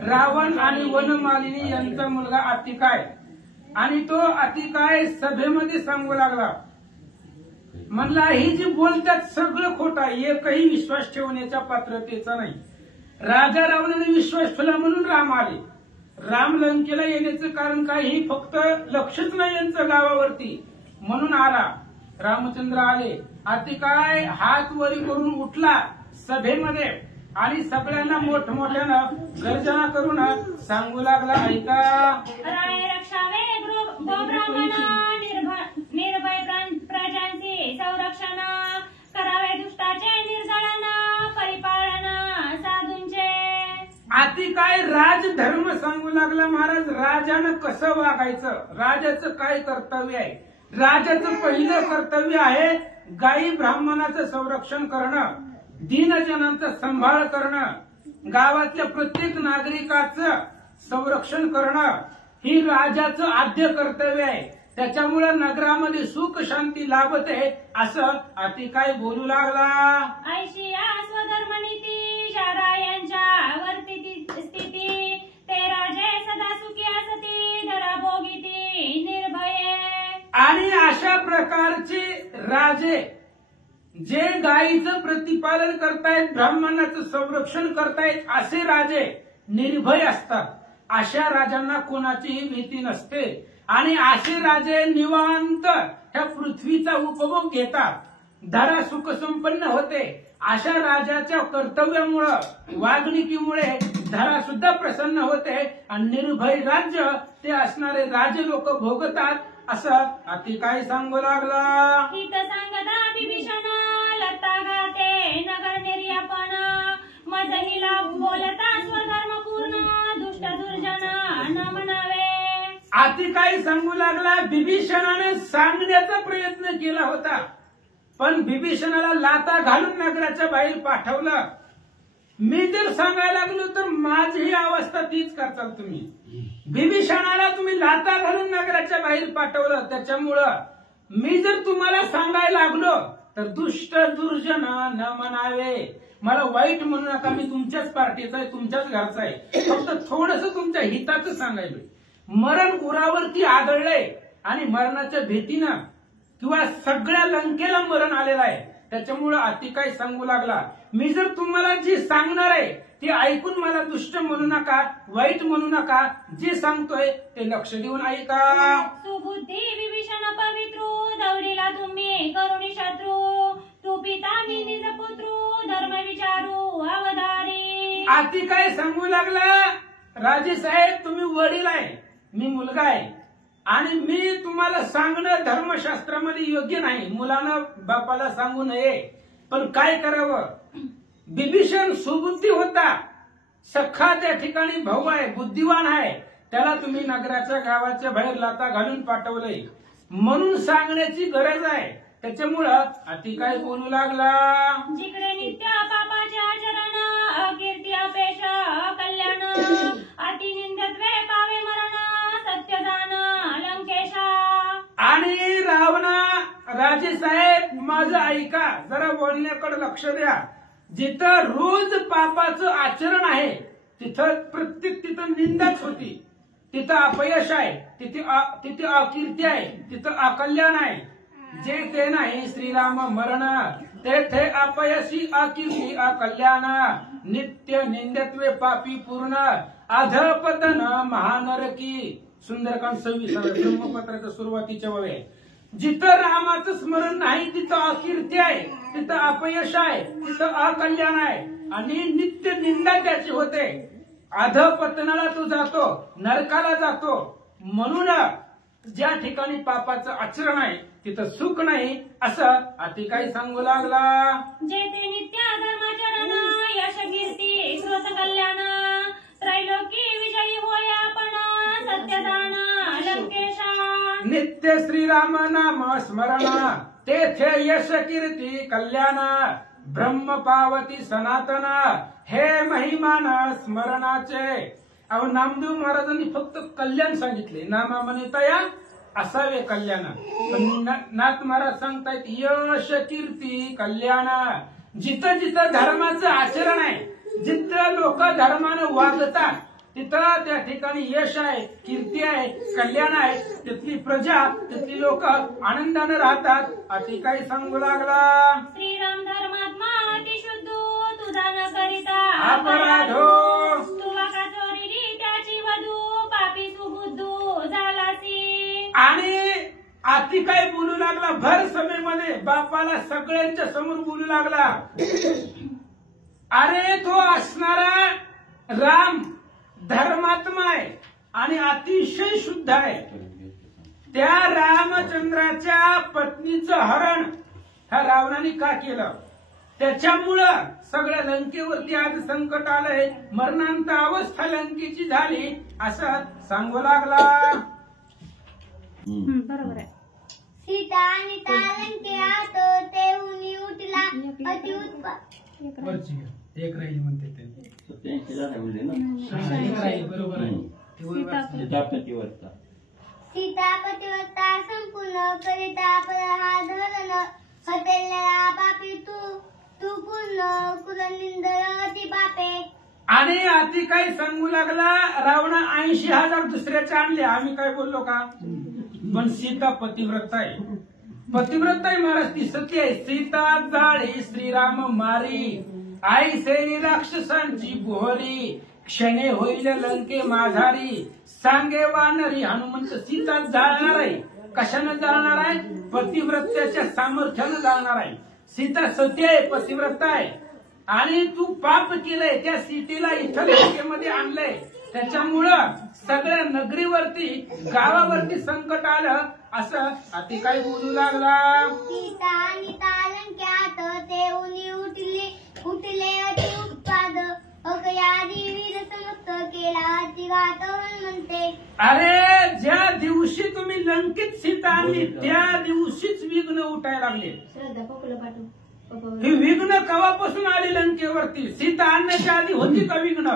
रावण आणि वनमालिनी यांचा मुलगा अतिकाय. आणि तो अतिकाय सभेमध्ये सांगू लागला म्हणला ही जी बोलतात सगळं खोटं आहे. एकही विश्वास ठेवण्याच्या पात्रतेचा नाही. राजा रावणाने विश्वास ठेवला म्हणून राम आले. राम लंकेला येण्याचं कारण काय ही फक्त लक्षच नाही यांचं गावावरती म्हणून आला. रामचंद्र आले. अतिकाय हात वरी करून उठला सभेमध्ये आणि सगळ्यांना मोठमोठ्यानं गर्जना करून सांगू लागला ऐका. राय रक्षावे गोब्राह्मण निर्भय प्रजांचे संरक्षण करावे दुष्टाचे निर्जळन परिपालन साधूंचे. अतिकाय राजधर्म सांगू लागला महाराज. राजानं कसं वागायचं, राजाचं काय कर्तव्य आहे. राजाचं पहिलं कर्तव्य आहे गायी ब्राह्मणाचं संरक्षण करणं, दीनजनांचा सांभाळ करणं, गावातल्या प्रत्येक नागरिकाचं संरक्षण करणं ही राजाचं आद्य कर्तव्य आहे. त्याच्यामुळे नगरामध्ये सुख शांती लाभते असं अतिकाय बोलू लागला. ऐशिया स्वधर्मनीती शारायांच्या वर्ती स्थिती ते राजे सदा सुखी असती धरा भोगिती निर्भये. आणि अशा प्रकारचे राजे जे गायीचं प्रतिपालन करतायत, ब्राह्मणाचं संरक्षण करतायत असे राजे निर्भय असतात. अशा राजांना कोणाचीही भीती नसते आणि असे राजे निवांत ह्या पृथ्वीचा उपभोग घेतात. धरा सुख संपन्न होते. अशा राजाच्या कर्तव्यामुळं वागणुकीमुळे धरा सुद्धा प्रसन्न होते आणि निर्भय राज्य ते असणारे राजे लोक भोगतात असं अतिकाय सांगू लागला. हित सांगता विभीषण लता गाते नगर निर्यापण मजहिला बोलता स्वधर्म पूर्ण दुष्ट दुर्जन न म्हणावे. अतिकाय सांगू लागला. बिभीषणाने सांगण्याचा प्रयत्न केला होता पण बिभीषणाला लाता घालून नगराच्या बाहेर पाठवलं. मी जर सांगायला लागलो तर माझी ही अवस्था तीच करताल तुम्ही. बिभीषणाला तुम्ही लाता घालून नगराच्या बाहेर पाठवलं. त्याच्यामुळं मी जर तुम्हाला सांगायला लागलो तर दुष्ट दुर्जन न म्हणावे. मला वाईट म्हणू नका. मी तुमच्याच पार्टीचा आहे, तुमच्याच घरचा आहे. फक्त थोडस तुमच्या हिताचं सांगायला. मरण उरावरती आदळलंय आणि मरणाच्या भीतीनं किंवा सगळ्या लंकेला मरण आलेलं आहे. त्याच्यामुळं अतिकाय सांगू लागला मी जर तुम्हाला जे सांगणार आहे ते ऐकून मला दुष्ट म्हणू नका, वाईट म्हणू नका. जे सांगतोय ते लक्ष देऊन ऐका. सुबुद्धी विभीषण पवित्रू दौडीला तुम्ही करुणी शत्रू तू पिता मी निज पुत्रू धर्म विचारू अवधारी. आती काय सांगू लागला, राजे साहेब तुम्ही वडील आहे, मी मुलगा आहे आणि मी तुम्हाला सांगणं धर्मशास्त्रामध्ये योग्य नाही, मुलानं बापाला सांगू नये. पण काय करावं, बिभीषण सुबुद्धी होता, सख्खा त्या ठिकाणी भाऊ आहे, बुद्धिवान आहे, त्याला तुम्ही नगराच्या गावाच्या बाहेर लाता घालून पाठवलंय म्हणून सांगण्याची गरज आहे. त्याच्यामुळं अति काय बोलू लागला, जिकडे नित्य पापाचे आचरण, अकीर्ती अपेश कल्याण, अति निंदत्वे पावे मरण, सत्य जाण लंकेशा. आणि रावणा, राजे साहेब माझं ऐका, जरा बोलण्याकडे लक्ष द्या. जिथं रोज पापाचं आचरण आहे तिथं निंदाच होती, तिथं अपयश आहे, तिथे अकीर्ती आहे, तिथं अकल्याण आहे. जे ते नाही श्रीराम मरण, तेथे अपयशी अकीर्ती अकल्याण, नित्य निंदत्वे पापी पूर्ण, अधपतन महानरकी. सुंदरकांड 26 ब्रह्मपत्राच्या सुरुवातीच्या वेळे. जिथं रामाचं स्मरण नाही तिथं अकीर्ती आहे, तिथं अपयश आहे, तिथं अकल्याण आहे आणि नित्य निंदा त्याची होते. अधपतनाला तो जातो, नरकाला जातो. म्हणून ज्या ठिकाणी पापाचं आचरण आहे तिथं सुख नाही, असं अति काही सांगू लागला. जेथे नित्य धर्माचरण, यश कीर्ती श्रोत कल्याण, त्रैलोकी विजयी होय आपण, सत्य जाण लंकेशा. नित्य श्रीराम नाम स्मरण, तेथे यश कीर्ती कल्याण, ब्रह्म पावती सनातन, हे महिमान स्मरणाचे. अहो नामदेव महाराजांनी फक्त कल्याण सांगितले, नामा म्हणता असावे कल्याण. पण नाथ महाराज सांगतायत यश कीर्ती कल्याण. जिथं जिथं धर्माचं आचरण आहे, जिथं लोक धर्मानं वागतात तिथं त्या ठिकाणी यश आहे, कीर्ती आहे, कल्याण आहे. तिथली प्रजा, तिथली लोक आनंदाने राहतात. अति काही सांगू लागला, श्रीराम धर्मात्मा अति शुद्ध, तुझा न करिता अपराधो. तू वाका चोरीली त्याची वधू, पापी सुबुद्धू झालासी. आणि अति काय बोलू लागला, भर सभेमध्ये बापाला सगळ्यांच्या समोर बोलू लागला. अरे तो असणारा राम धर्मात्मा आहे आणि अतिशय शुद्ध आहे. त्या रामचंद्राच्या पत्नीचं हरण ह्या रावणाने का केलं, त्याच्यामुळं सगळ्या लंकेवरती आज संकट आलंय, मरणांत अवस्था लंकेची झाली, असं सांगू लागला. बरोबर आहे. सीता आणि लंकेत तेहुनी उठला अति एक राहील म्हणते ते. बरोबर आहे. सीता पतिव्रता संपूर्ण करिता पराहा धरण, हतेल्या पापी तू पूर्ण कुलनिंदर अति पापे. आणि अति काय सांगू लागला, रावण 80,000 दुसऱ्याचे आणले, आम्ही काय बोललो का. पण सीता पतिव्रत आहे, पतिव्रत आहे महाराज, ती सती आहे. सीता जाळी श्रीराम मारी, आई सेनी राक्षसांची बोहरी, क्षणे होईल लंके माझारी, सांगे वानरी हनुमंत. सीता जाळणार आहे, कशानं जाळणार आहे, पतिव्रत्याच्या सामर्थ्यानं जाळणार आहे. सीता सती आहे, पतिव्रत आहे. आणि तू पाप केलंय, त्या सीतेला इथं लंकेमध्ये आणलंय, त्याच्यामुळं सगळ्या नगरीवरती गावावरती संकट आलं, असं अति काय बोलू लागला. सीता आणि लंक्यात तेहुनी उठले अति उत्पाद, अकयादी वीर समस्त केला अतिघात म्हणते. अरे ज्या दिवशी तुम्ही लंकेत सीता आणली त्या दिवशीच विघ्न उठायला लागले. श्रद्धा पकडलं पाठव. ही विघ्न कवापासून आली लंकेवरती. सीता आणण्याच्या आधी होती का विघ्न,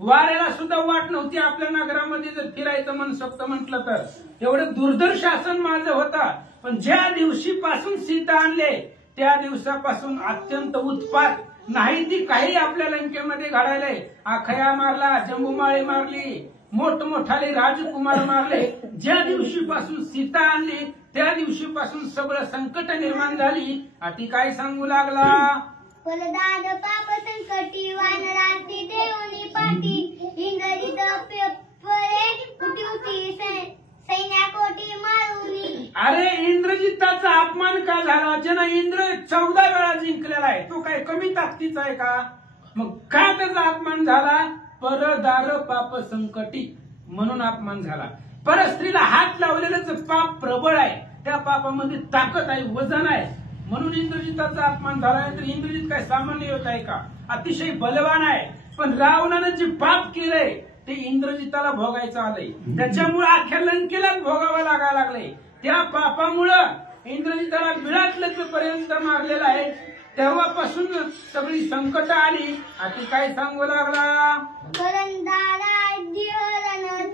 वाऱ्याला सुद्धा वाट नव्हती आपल्या नगरामध्ये जर फिरायचं मनसोक्त म्हटलं तर. एवढं दुर्धर शासन माझं होता. पण ज्या दिवशीपासून सीता आणले त्या दिवसापासून अत्यंत उत्पात नाही ती काही आपल्या लंकेमध्ये घडायलंय. आखया मारला, जंबुमाळी मारली, मोठमोठाले राजकुमार मारले. ज्या दिवशीपासून सीता आणली त्या दिवशीपासून सगळं संकट निर्माण झाली. अति काय सांगू लागला. फलदाद पाप संकटी वानराती देवनी पाठी, इंद्रजित पळे उठी उठी सैन्याकोटी मारुनी. अरे इंद्रजिताचा अपमान का झाला, ज्यानं इंद्र 14 वेळा जिंकलेला आहे, तो काय कमी ताकदीचा आहे का. मग का त्याचा अपमान झाला? परदार पाप संकटी म्हणून अपमान झाला. परस्त्रीला हात लावलेलंच पाप प्रबळ आहे, त्या पापामध्ये ताकद आहे, वजन आहे, म्हणून इंद्रजिताचा अपमान झाला. तर इंद्रजित काय सामान्य होत आहे का? अतिशय बलवान आहे. पण रावणानं जे पाप केलंय ते इंद्रजिताला भोगायचं आलंय. त्याच्यामुळे अख्ख्या लंकेलाच भोगावं लागायला लागलंय. त्या पापामुळं इंद्रजिताला बिळात पर्यंत मारलेला आहे. तेव्हापासून सगळी संकट आली. आता काय सांगू लागला?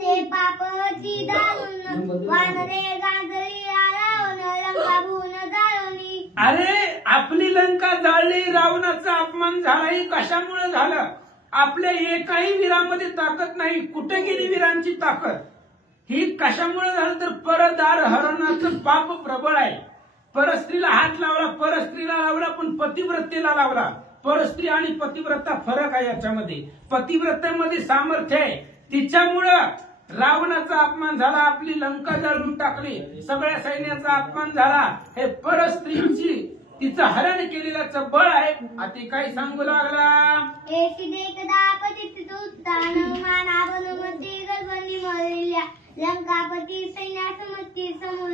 ते पापची दारुण वानरे गांजरी रावण लंका भून जाळली. अरे आपली लंका जाळली, रावणाचा अपमान झाला. ही कशामुळे झालं? आपल्या एकाही वीरामध्ये ताकद नाही. कुठे गेली वीरांची ताकद? ही कशामुळे झालं? तर परदार हरणाचं पाप प्रबळ आहे. परस्त्रीला हात लावला, परस्त्रीला लावला, पण पतिव्रतेला लावला. परस्त्री आणि पतिव्रता फरक आहे याच्यामध्ये. पतिव्रतेमध्ये सामर्थ्य आहे, तिच्यामुळं रावणाचा अपमान झाला, आपली लंका जळून टाकली, सगळ्या सैन्याचा अपमान झाला. हे परस्त्रीची तिचं हरण केलेल्याचं बळ आहे. आता काय सांगू लागला? लंकापती सैन्यासमती समोर.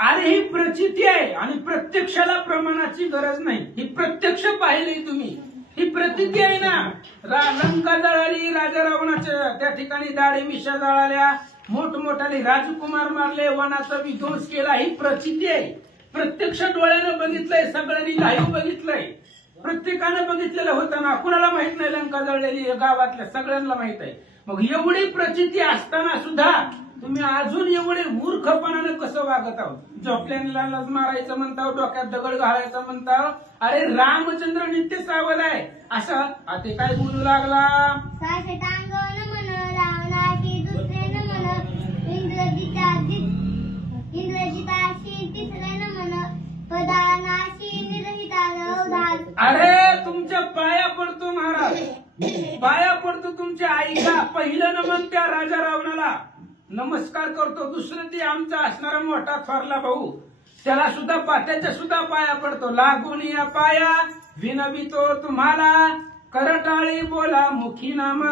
अरे ही प्रचिती आहे आणि प्रत्यक्षाला प्रमाणाची गरज नाही. ही प्रत्यक्ष पाहिली तुम्ही, ही प्रचिती आहे ना. लंका जळाली, राजा रावणाच्या त्या ठिकाणी दाढी मिशा जळाल्या, मोठमोठाले राजकुमार मारले, वनाचा विध्वंस केला. ही प्रचिती आहे. प्रत्यक्ष डोळ्यानं बघितलंय, सगळ्यांनी लाईव्ह बघितलंय, प्रत्येकानं बघितलेलं होतं ना. कुणाला माहित नाही लंका जळलेली? गावातल्या सगळ्यांना माहित आहे. मग एवढी प्रचिती असताना सुद्धा तुम्ही अजून एवढे मूर्खपणानं कसं वागत आहोत? झोपल्याला मारायचं म्हणताव, डोक्यात दगड घालायचं म्हणताव. अरे रामचंद्र नित्य सावध आहे असं आता काय बोलू लागला? साशटांगन म्हण रावणाशी दुसरेन म्हण इंद्रजिताशी तिसरेन म्हण पदानाशी निर्हितान. अरे तुमच्या पाया पडतो महाराज, पाया पडतो तुमच्या आईला. पहिलं नमन त्या राजा रावणाला नमस्कार करतो. दुसरं ते आमचा असणारा मोठा थोरला भाऊ, त्याला सुद्धा त्याच्या सुद्धा पाया पडतो. लागून या पाया विनवितो तुम्हाला, करटाळी बोला मुखी नाम.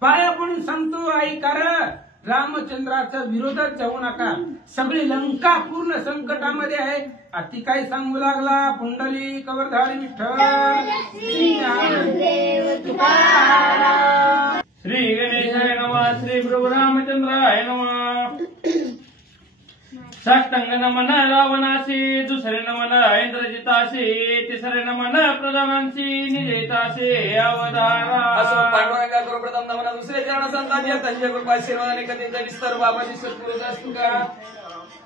पाया पडून सांगतो आई, कारण रामचंद्राच्या विरोधात जाऊ नका. सगळी लंका पूर्ण संकटामध्ये आहे. अति काय सांगू लागला? पुंडली कवरधारी विठ्ठल श्री गणेशाय नमः. श्री प्रभू रामचंद्राय नमः. साष्टांग नमन रावणाशी, दुसरे नमन इंद्रजिताशी, तिसरे नमन प्रधानांशी निजेताशी अवधारा. असो पांडुरंगा करो प्रथम नमन, दुसरे चरण संतांच्या त्यांच्या कृपाशीर्वादाने कधीचा विस्तार बाबाची सत्पुरुष असतो का?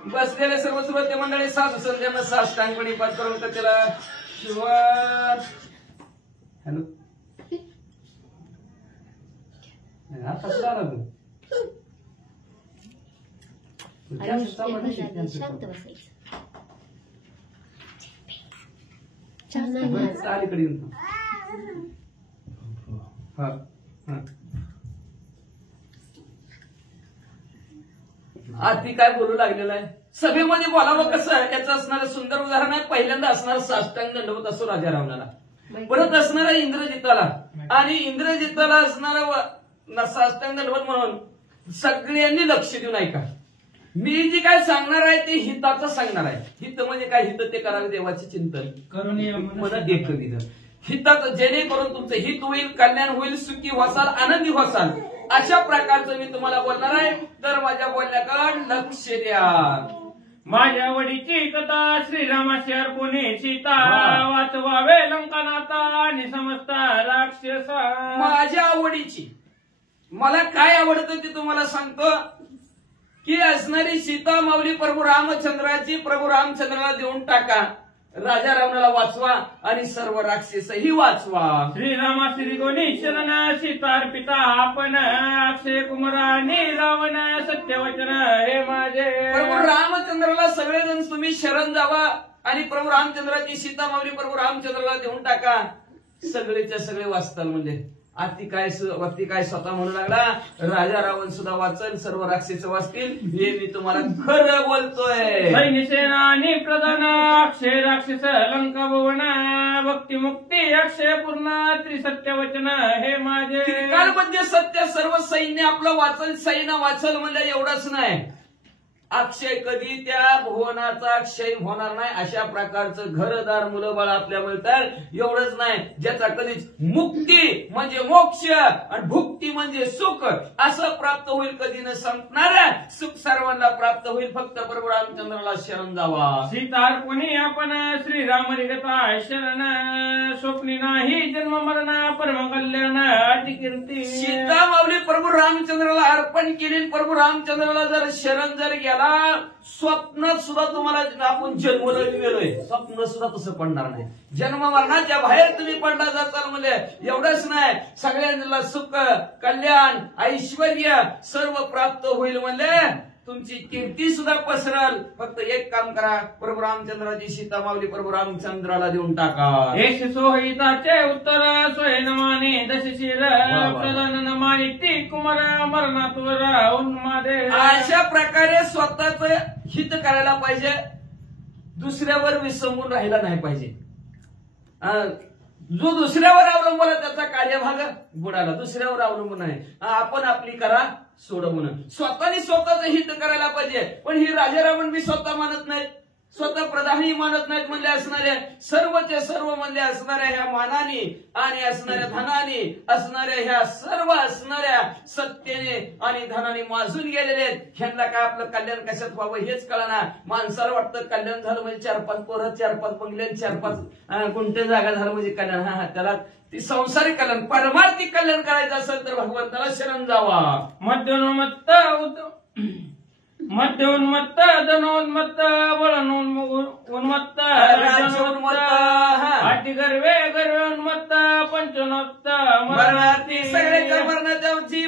बसलेले सर्व श्रोते मंडळी साधू संतांना साष्टांगपणे पाठ करून तर त्याला सुरुवात. हॅलो अलीकडे येऊन ती काय बोलू लागलेलं आहे? सभेमध्ये बोलावं कसं याचं असणारं सुंदर उदाहरण आहे. पहिल्यांदा असणार साष्टांग दंडवत असतो राजा रावणाला, परत असणारा इंद्रजिताला, आणि इंद्रजिताला असणारा साष्टांग दंडवत म्हणून सगळ्यांनी लक्ष देऊन ऐका. मी जी काय सांगणार आहे ते हिताचं सांगणार आहे. हित म्हणजे काय? हित ते करावे देवाचे चिंतन करून मनात एक हिताचं, जेणेकरून तुमचं हित होईल, कल्याण होईल, सुखी व्हाल, आनंदी व्हाल, अशा प्रकारचं मी तुम्हाला बोलणार आहे. तर माझ्या बोलण्याकडे लक्ष द्या. माझ्या वडीची कथा श्रीरामाशी अर्पुणे सीता, वाचवावे लंकानाथा आणि समस्त राक्षसा. माझ्या आवडीची मला काय आवडतं ते तुम्हाला सांगतो की असणारी सीता माऊली प्रभू रामचंद्राची प्रभू रामचंद्राला देऊन टाका. राजा रावणाला वाचवा आणि सर्व राक्षसही वाचवा. श्रीरामा श्री दोन्ही शरण सीतार्पिता आपण, अक्षय कुमाराने रावण सत्यवचन हे माझे. प्रभू रामचंद्राला सगळेजण तुम्ही शरण जावा आणि प्रभू रामचंद्राची सीता माऊली प्रभू रामचंद्राला देऊन टाका. सगळेच्या सगळे वाचताल. म्हणजे अति काय स्वतः म्हणू लागला, राजा रावण सुद्धा वाचल, सर्व राक्षस वाचतील, हे मी तुम्हाला खरं बोलतोय. सैन्यसेना आणि प्रधान अक्षय राक्षस लंका भवन भक्ती मुक्ती अक्षय पूर्ण त्रिसत्य वचन हे माझे. त्रिकाल म्हणजे सत्य, सर्व सैन्य आपलं वाचल, सैन्य वाचल म्हणजे एवढंच नाही, अक्षय कधी त्या भुवनाचा क्षय होणार नाही अशा प्रकारचं घरदार मुलं बाळ आपल्या मिळतात. एवढंच नाही, ज्याचा कधीच मुक्ती म्हणजे मोक्ष आणि भुक्ती म्हणजे सुख असं प्राप्त होईल, कधी न संपणार सुख सर्वांना प्राप्त होईल. फक्त प्रभू रामचंद्राला शरण जावा. सीतार्पणी आपण श्रीराम रिगता शरण स्वप्नी नाही जन्म मरण परम कल्याण अति कीर्ती. सीता माऊली प्रभू रामचंद्राला अर्पण केली. प्रभू रामचंद्राला जर शरण जर गेला, स्वप्नात सुद्धा तुम्हाला आपण जन्मला गेलोय, स्वप्न सुद्धा तसं पडणार नाही. जन्म मरणाच्या बाहेर तुम्ही पडला जाताल म्हणजे एवढंच नाही, सगळ्यांना सुख कल्याण ऐश्वर सर्व प्राप्त होईल म्हणजे तुमची कीर्ती सुद्धा पसरल. फक्त एक काम करा, प्रभू रामचंद्राची सीता माऊली प्रभू रामचंद्राला देऊन टाका. यश सोहिताचे उत्तर सोयनमाने दशशीर प्रधान नमानी ती कुमार मरणातुर उन्मादे. अशा प्रकारे स्वतःच हित करायला पाहिजे, दुसऱ्यावर विसंबून राहिला नाही पाहिजे. जो दुसऱ्यावर अवलंबला त्याचा कार्यभाग बुडाला. दुसऱ्यावर अवलंबून आहे, आपण आपली करा सोडवून स्वतःने स्वतःच हित करायला पाहिजे. पण ही राजारावण मी स्वतः मानत नाहीत, स्वतः प्रधानही मानत नाहीत म्हणले असणाऱ्या, सर्वचे सर्व म्हणले असणाऱ्या ह्या मानाने आणि असणाऱ्या धनाने असणाऱ्या ह्या सर्व असणाऱ्या सत्तेने आणि धनाने माजून गेलेले आहेत. ह्यांना काय आपलं कल्याण कशात व्हावं हेच कळना. माणसाला वाटतं कल्याण झालं म्हणजे 4-5 पोरं, 4-5 बंगले, 4-5 कोणत्या जागा झालं म्हणजे कल्याण. हा त्याला ती संसारिक कल्याण, परमार्थिक कल्याण करायचं असेल तर भगवंताला शरण जावा. मद्योन्मत्त मद्योन्मत्त धनोन्मत्त बळनोन्मत्त अति गर्वे गर्वोन्मत्त पंचोन्मत्त मरणार्थी. सगळे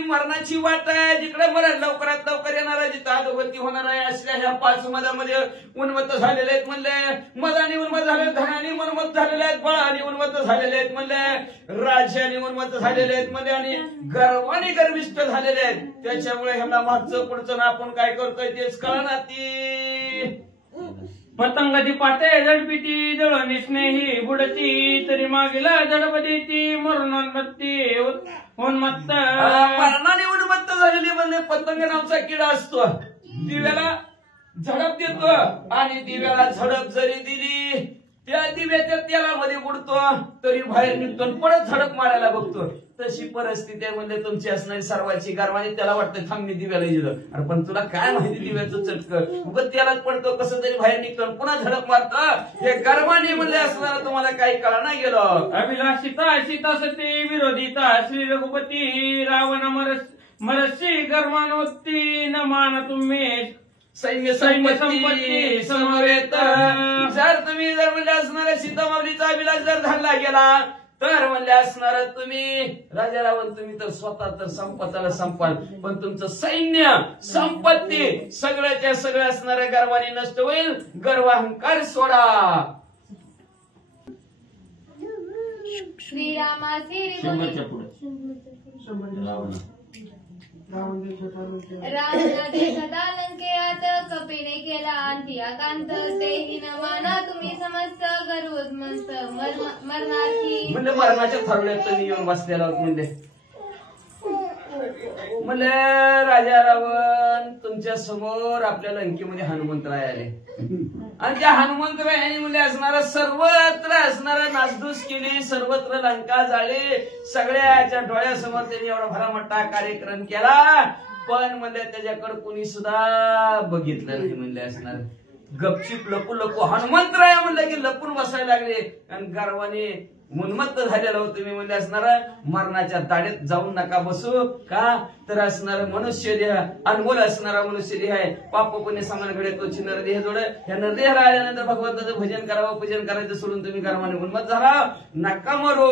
मरणाची वाट आहे, जिकडे मरण लवकरात लवकर येणार आहे, जिथं अधोगती होणार आहे. असल्या ह्या 5 मदामध्ये उन्मत्त झालेले आहेत म्हणले, मदाने उन्मत्त झाले, धनाने उन्मत्त झालेले आहेत, बळाने उन्मत्त झालेले आहेत म्हणले, राज्याने उन्मत्त झालेले आहेत म्हणले, आणि गर्वाने गर्विष्ठ झालेले आहेत. त्याच्यामुळे ह्यांना मागचं पुढचं आपण काय करतोय तेच कळना. ती पतंगाची पाते झडपिती जळणी स्नेही बुडती तरी मागेला झडपती ती मरणोन्मत्ती उन्मत्त. मरणाने उन्मत्त झालेली म्हणजे पतंग नावचा किडा असतो, दिव्याला झडप देतो आणि दिव्याला झडप जरी दिली त्या दिव्याच्या तेलामध्ये बुडतो तरी बाहेर निघतो, परत झडप मारायला बघतो. तशी परिस्थिती आहे म्हणजे तुमची असणारी सर्वांची. गर्वाने त्याला वाटतं थांब मी दिव्याला गेलो, अरे पण तुला काय माहिती दिव्याचं चटकं उगत त्यालाच पडतो, कसं तरी बाहेर निघतो पुन्हा झडप मारतो. हे गर्वाने म्हणजे असणारा तुम्हाला काही कळा नाही गेलं. अभिलाषिता सीता सती विरोधिता श्री रघुपती रावण मरसी गर्वानोत्ती न मान तुम्ही सैन्य संपत्ती समवेत. जर तुम्ही जर म्हणजे असणाऱ्या सीता माऊलीचा अभिलाष जर धरला गेला तर म्हणले असणार तुम्ही राजा रावण तुम्ही तर स्वतः तर संपताला संपाल, पण तुमचं सैन्य संपत्ती सगळ्याच्या सगळ्या असणाऱ्या गर्वाने नष्ट होईल. गर्व अहंकार सोडा. श्रीरामासी शंभरच्या पुढे रावणा देशता लंकेयात कपीने केला अंतियाकांत तेही न माना तुम्ही समस्त गरुडमंत मरणार्थी. म्हणजे मरणाच्या थरवड्यात तुम्ही येऊन बसलेला म्हणजे म्हणजे राजा रावण तुमच्या समोर आपल्या लंकेमध्ये हनुमंतराय आले आणि त्या हनुमंतरायाने म्हणजे असणारा सर्वत्र असणारा नासधूस केली, सर्वत्र लंका जाळी, सगळ्याच्या डोळ्यासमोर त्यांनी एवढा भला मोठा कार्यक्रम केला. पण म्हणजे त्याच्याकडे कोणी सुद्धा बघितलं नाही म्हणले असणार. गपचिप लपू लपू हनुमंतराय म्हणलं की लपून बसायला लागले आणि गर्वाने उन्मत्त झालेला होतो. तुम्ही म्हणजे असणार मरणाच्या दाढेत जाऊन नका बसू, का तर असणार मनुष्य देह अनमोल असणारा मनुष्य देह आहे. पाप पुण्य समान घडे तो नरदेह जोड. ह्या नरदेहाला आल्यानंतर भगवंताचं भजन करावं, पूजन करायचं सोडून तुम्ही गर्वाने उन्मत्त झाला, नका मरो.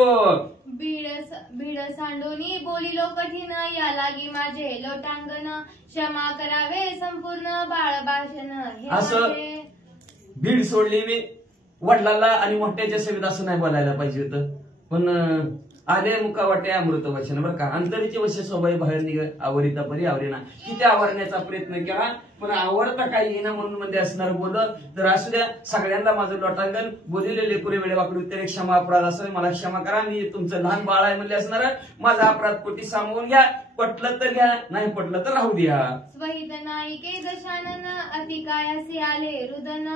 भीड सांडोनी बोलिलो कठीण या लागी माझे लोटांगण क्षमा करावे संपूर्ण बाळ भाषण. असं भीड सोडली मी वडिलांना आणि मोठ्याच्या सेवेत असं नाही बोलायला पाहिजे होतं, पण आले मुखावाटे अमृत वचन बरं का. अंतरीचे वशे सोबाई बाहेर निघ आवरिता परी आवरेना. किती आवरण्याचा प्रयत्न केला पण आवडता काही येणं म्हणून मध्ये असणार बोललं तर असू द्या. सगळ्यांना माझं लोटांगण बोलिलेले पुरे वेळे वाकडे उत्तरे क्षमा अपराध असेल मला क्षमा करा. मी तुमचं लहान बाळ आहे म्हणले असणार. माझा अपराध पोटी सामावून घ्या. पटलं तर घ्या नाही पटलं तर राहू द्या. स्वहित नायिके दशानन अति कायासी आले रुदन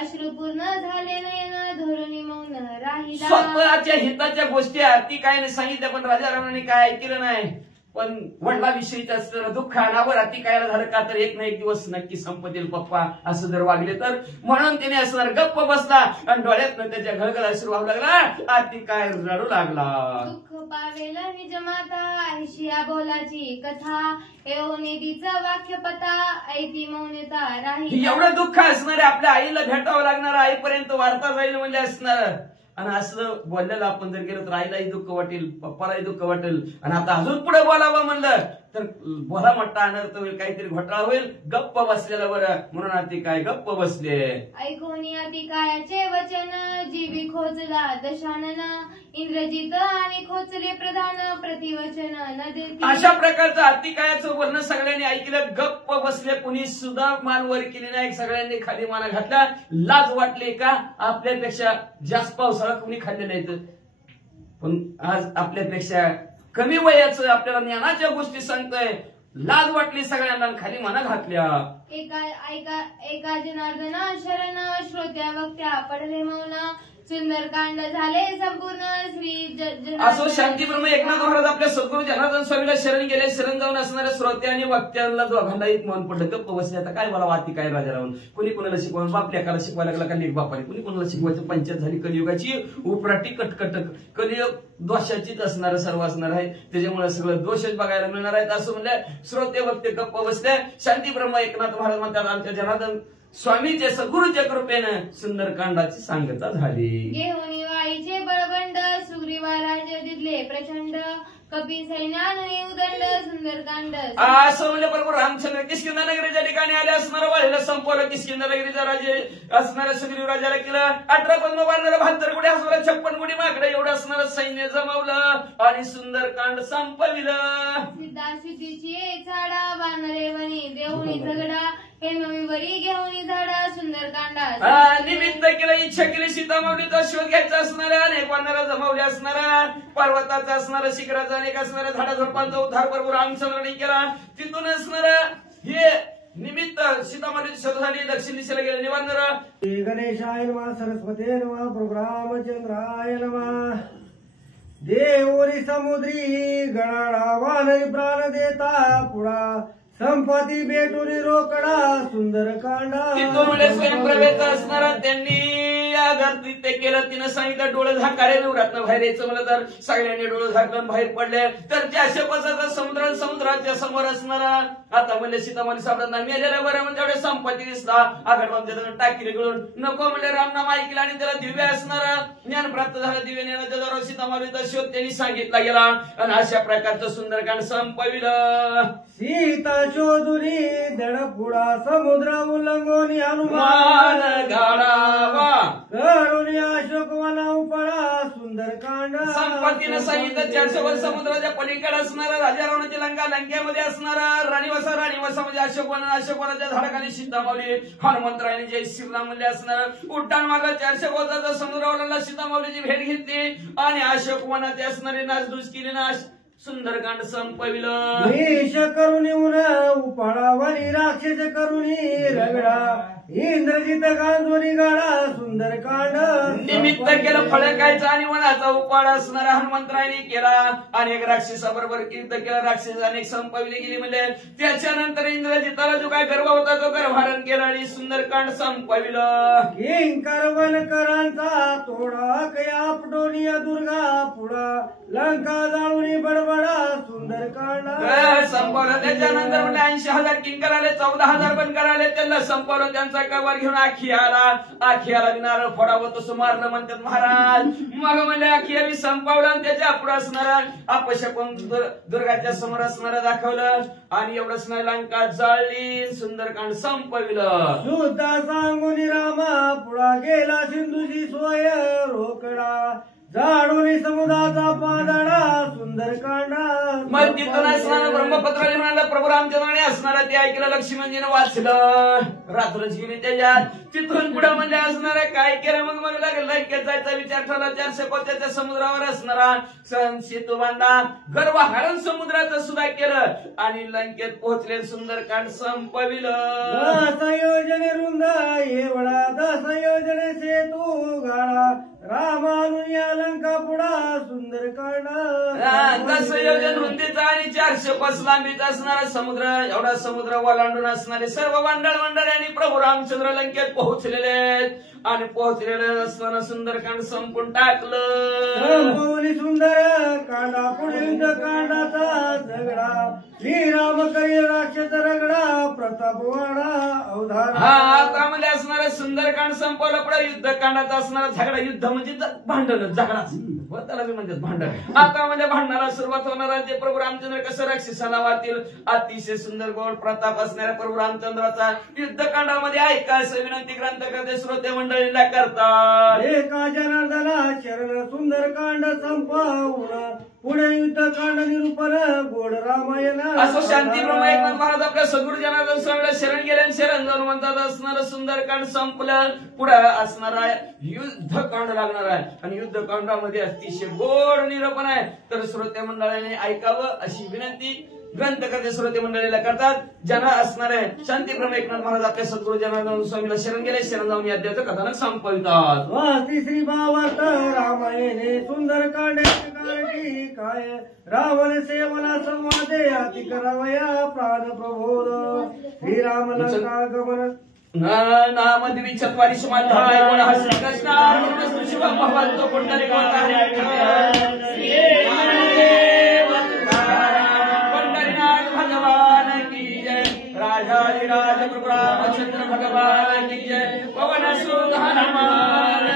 अश्रुपूर्ण झाले नयन धोरणी मौन राहिला. स्वतःच्या हिताच्या गोष्टी अति काय नाही सांगितल्या पण राजा रावणाने काय ऐकलं नाही. पण वडिलाविषयीच असलेलं दुःख अनावर अति कायला झालं का तर एक ना एक दिवस नक्की संपतील पप्पा असं जर वागले तर. म्हणून त्याने असणार गप्प बसला आणि डोळ्यातनं त्याच्या घळघळ अश्रू वाहू लागला. अति काय रडू लागला. दुःख पावेल निज माता ऐशिया बोलाची कथा एवढ निधीचं वाक्य पता ऐती मौनता राही. एवढं दुःख असणार आपल्या आईला भेटावं लागणार. आईपर्यंत वार्ता जाईल म्हणजे असणार. आणि असं बोललेलं आपण जर केलं तर आईलाही दुःख वाटेल पप्पालाही दुःख वाटेल. आणि आता अजून पुढे बोलावं म्हणलं तर बोला मोठा अनर्थ होईल काहीतरी घोटाळा होईल. गप्प बसलेलं बरं म्हणून अति काय गप्प बसले. ऐकोनी अति कायाचे वचन जीवी खोचला दशानन इंद्रजित आणि खोचले प्रधान प्रतिवचन न देती. अशा प्रकारचं अति कायाचं बोलणं सगळ्यांनी ऐकलं. गप्प बसले. कुणी सुद्धा मान वर केली नाही. सगळ्यांनी खाली माना घातला. लाज वाटली का आपल्यापेक्षा जास्त पावसाळा कुणी खाल्ले नाहीत पण आज आपल्यापेक्षा कमी वयाचं आपल्याला ज्ञानाच्या गोष्टी सांगतोय. लाज वाटली सगळ्यांना खाली माना घातल्या. एका जनार्दन शरण श्रोत्या वक्त्या पडले मौन सुंदरकांड झाले संपूर्ण श्री असो शांतीप्रम एकनाथ महाराज आपल्या सद्गुरू जनार्दन स्वामीला शरण गेले. शरण जाऊन असणाऱ्या श्रोत्या आणि वक्त्यांना दोघांना एक मन पडलं. गप्प बसले. आता काय मला वाती काय राजा राहून कुणी कुणाला शिकवून बाप लेकाला शिकवायला लागला का लेख बापाने कुणी कुणाला शिकवायचं. पंचायत झाली कलियुगाची उपराटी कटकट. कलियुग दोषाचीच असणार सर्व असणार आहे. त्याच्यामुळे सगळं दोषच बघायला मिळणार आहेत. असं म्हणलं श्रोते वक्ते गप्प बसले. शांतीब्रह्म एकनाथ महाराज म्हणतात आमच्या जनार्दन स्वामीच्या सद्गुरूच्या कृपेनं सुंदरकांडाची सांगता झाली. घेऊन वाईचे बळबंड सुग्रीवाराज दिले प्रचंड कपी सैन्याने उदंड सुंदरकांड. असं म्हणलं बरोबर रामचंद्र किष्किंधा नगरीच्या ठिकाणी आले असणार. वाहिलं संपवलं. किष्किंधा नगरीचा राजे असणाऱ्या सुग्रीव राजाला केलं 18 पद्म बांधणारा 72 गुढी असणारा 56 गुढी माकडे एवढं असणारं सैन्य जमवलं आणि सुंदरकांड संपविलं. सिद्धासिद्धीची झाडा वानरे वनी देऊनी झगडा हेमविवरी घेऊन झाडा सुंदरकांडा. निमित्त केलं इच्छा केली सीतामाऊलीचा शोध घ्यायचा असणाऱ्या अनेक वानरा जमवल्या असणाऱ्या पर्वताचा असणारा शिखराचा अनेक असणाऱ्या झाडाझुडपांचा उद्धार बरोबर रामचंद्राने केला. तिथून असणारं हे निमित्त सीतामाऊलीच्या शोधासाठी दक्षिण दिशेला गेले. निवांदर श्री गणेशाय नमः सरस्वते नमः प्रभु रामचंद्राय नमः. देवोरी समुद्री गणाळा वानरी प्राण देता पुढा संपत्ती भेटून रोकडा सुंदरकांडा. तिथून स्वयंप्रवेश असणारा त्यांनी आघाती ते केलं. तिनं सांगितलं डोळे झाकारे नवरात्र बाहेर यायचं म्हणलं तर सगळ्यांनी डोळे झाकून बाहेर पडले. तर ज्याशे पसाचा समुद्र समुद्राच्या समोर असणारा आता म्हणले सीतामाऊली सापडत नाही. मेलेल्या बरं म्हणजे एवढे संपत्ती दिसला. आघाडबांच्या टाकीले गळून नको म्हणले रामनाम ऐकलं आणि त्याला दिव्य असणारा ज्ञान प्राप्त झालं. दिव्य ज्ञानाच्या दररोज सीतामाऊलीचा शोध त्यांनी सांगितला गेला आणि अशा प्रकारचं सुंदरकांड संपविलं. सीता शोधुनी दडपुडा समुद्र उल्लंघोनी हनुमान घालावा करुणी अशोक वना उपळा सुंदरकांड. संपत्तीनं सांगितलं 400 वर्ष समुद्राच्या पलीकडे असणारा राजा रावणाची लंका लंकेमध्ये असणारा राणीवसामध्ये अशोकवनाच्या झाडाखाली सीतामाऊली हनुमंतरायने जय श्रीराम म्हणले असणार. उड्डाण मारला 400 कोसाचा समुद्रावरला सीतामाऊलीची भेट घेतली आणि अशोकवनाचे असणारे नासधूस केली. नाश सुंदरकांड संपविलं. देश करुणी उन उपाळावरी राक्षस करुणी रगडा इंद्रजित गांजोरी गाडा सुंदरकांड. निमित्त केलं फळकायचं आणि वनाचा उपाड असणारा हनुमंतरायने केला. अनेक राक्षसाबरोबर युद्ध केलं. राक्षस अनेक संपविले गेली म्हणजे त्याच्यानंतर इंद्रजिताला जो काय गर्व होता तो गर्भारण केला आणि सुंदरकांड संपविलं. किंकर वनकरांचा तोडा कया पटोनिया दुर्गा पुढा लंका जाळूनी बडबडा सुंदरकांड. संपवलं. त्याच्यानंतर म्हणजे 80,000 किंकर आले. 14,000 बनकर आले. त्यांना संपवलं. त्यांचा कवर घेऊन आखी आला नारळ फोडावं तसं मारलं म्हणतात महाराज. मग म्हणजे आखी आम्ही संपवलं आणि त्याच्या पुढे असणारा अपशकून दुर्गाच्या समोर असणारा दाखवलं आणि एवढंच नाही लंका जाळली. सुंदरकांड संपविलं. सुद्धा सांगून रामा पुढा गेला सिंधूची सोय रोकडा झाडून समुद्राचा पादाडा सुंदर कांडा. मग तिथून असणारं ब्रह्मपत्राने म्हणाला प्रभू रामचंद्राने असणारं ते ऐकलं, लक्ष्मणजीनं वाचलं, रात्रच गेली त्याच्यात. तिथून पुढे म्हणजे असणारं काय केलं, मग मला लागेल लंकेत जायचा विचार ठरला. 400 कोसाच्या समुद्रावर असणारा सेतू बांधला, गर्वहारण समुद्राचं सुद्धा केलं आणि लंकेत पोहोचले, सुंदरकांड संपविलं. संयोजन रुंद एवढा संयोजन सेतू गाळा रामानुया लंका पुढा सुंदर कांडा. संयोजन रुंदीचा आणि 400 कोस लांबीचा असणारा समुद्र, एवढा समुद्र ओलांडून असणारे सर्व मंडळ आणि प्रभू रामचंद्र लंकेत पोहोचलेले आणि पोहोचलेले असताना सुंदरकांड संपून टाकलं. सुंदर कांडा पुढे युद्ध कांडाचा झगडा श्रीराम करी राक्षस रगडा प्रतापवाडा अवधान. आता म्हणजे असणारा सुंदरकांड संपवलं, पुढे युद्ध कांडाचा असणारा झगडा. युद्ध म्हणजे भांडण, झगडाच त्याला मी म्हणतात भांडण. आता म्हणजे भांडणाला सुरुवात होणार. जे प्रभू रामचंद्र कसं राक्षसाला वातील, अतिशय सुंदर गोड प्रताप असणाऱ्या प्रभू रामचंद्राचा युद्ध कांडामध्ये ऐका असं विनंती ग्रंथकर्ते श्रोते मंडळीला करतात. एका जनार्दना शरण सुंदर कांड संपवून पुढे युद्ध कांड निरूपण गोड रामायण. असं शांती ब्रह्म एकनाथ महाराज आपल्या सद्गुरू जनार्दन स्वामीला शरण गेले आणि शरण जाऊन म्हणतात असणारं सुंदरकांड संपलं, पुढे असणारा युद्ध कांड लागणार आहे आणि युद्ध कांडामध्ये अतिशय गोड निरूपण आहे. तर श्रोते मंडळाने ऐकावं अशी विनंती ग्रंथकर्ते श्रोते मंडळीला करतात. ज्यांना असणार आहे शांती ब्रह्म एकनाथ महाराज आपल्या सद्गुरू जनार्दन स्वामीला शरण गेले, शरण जाऊन या अध्यायाचं कथानक संपवितात. तिसरी भावात रामायणे सुंदर कांडे काय रावण सेवना संवादे अति करावया प्राण प्रबोध श्रीराम लंका गमन. नाम दिवी चत्वारी समाधाय गुण श्रीकृष्ण शिव भगवंतो पुंडरी पंढरीनाथ भगवान की जय. राजाधिराज प्रभु रामचंद्र भगवान की जय. पवन सुत हनुमान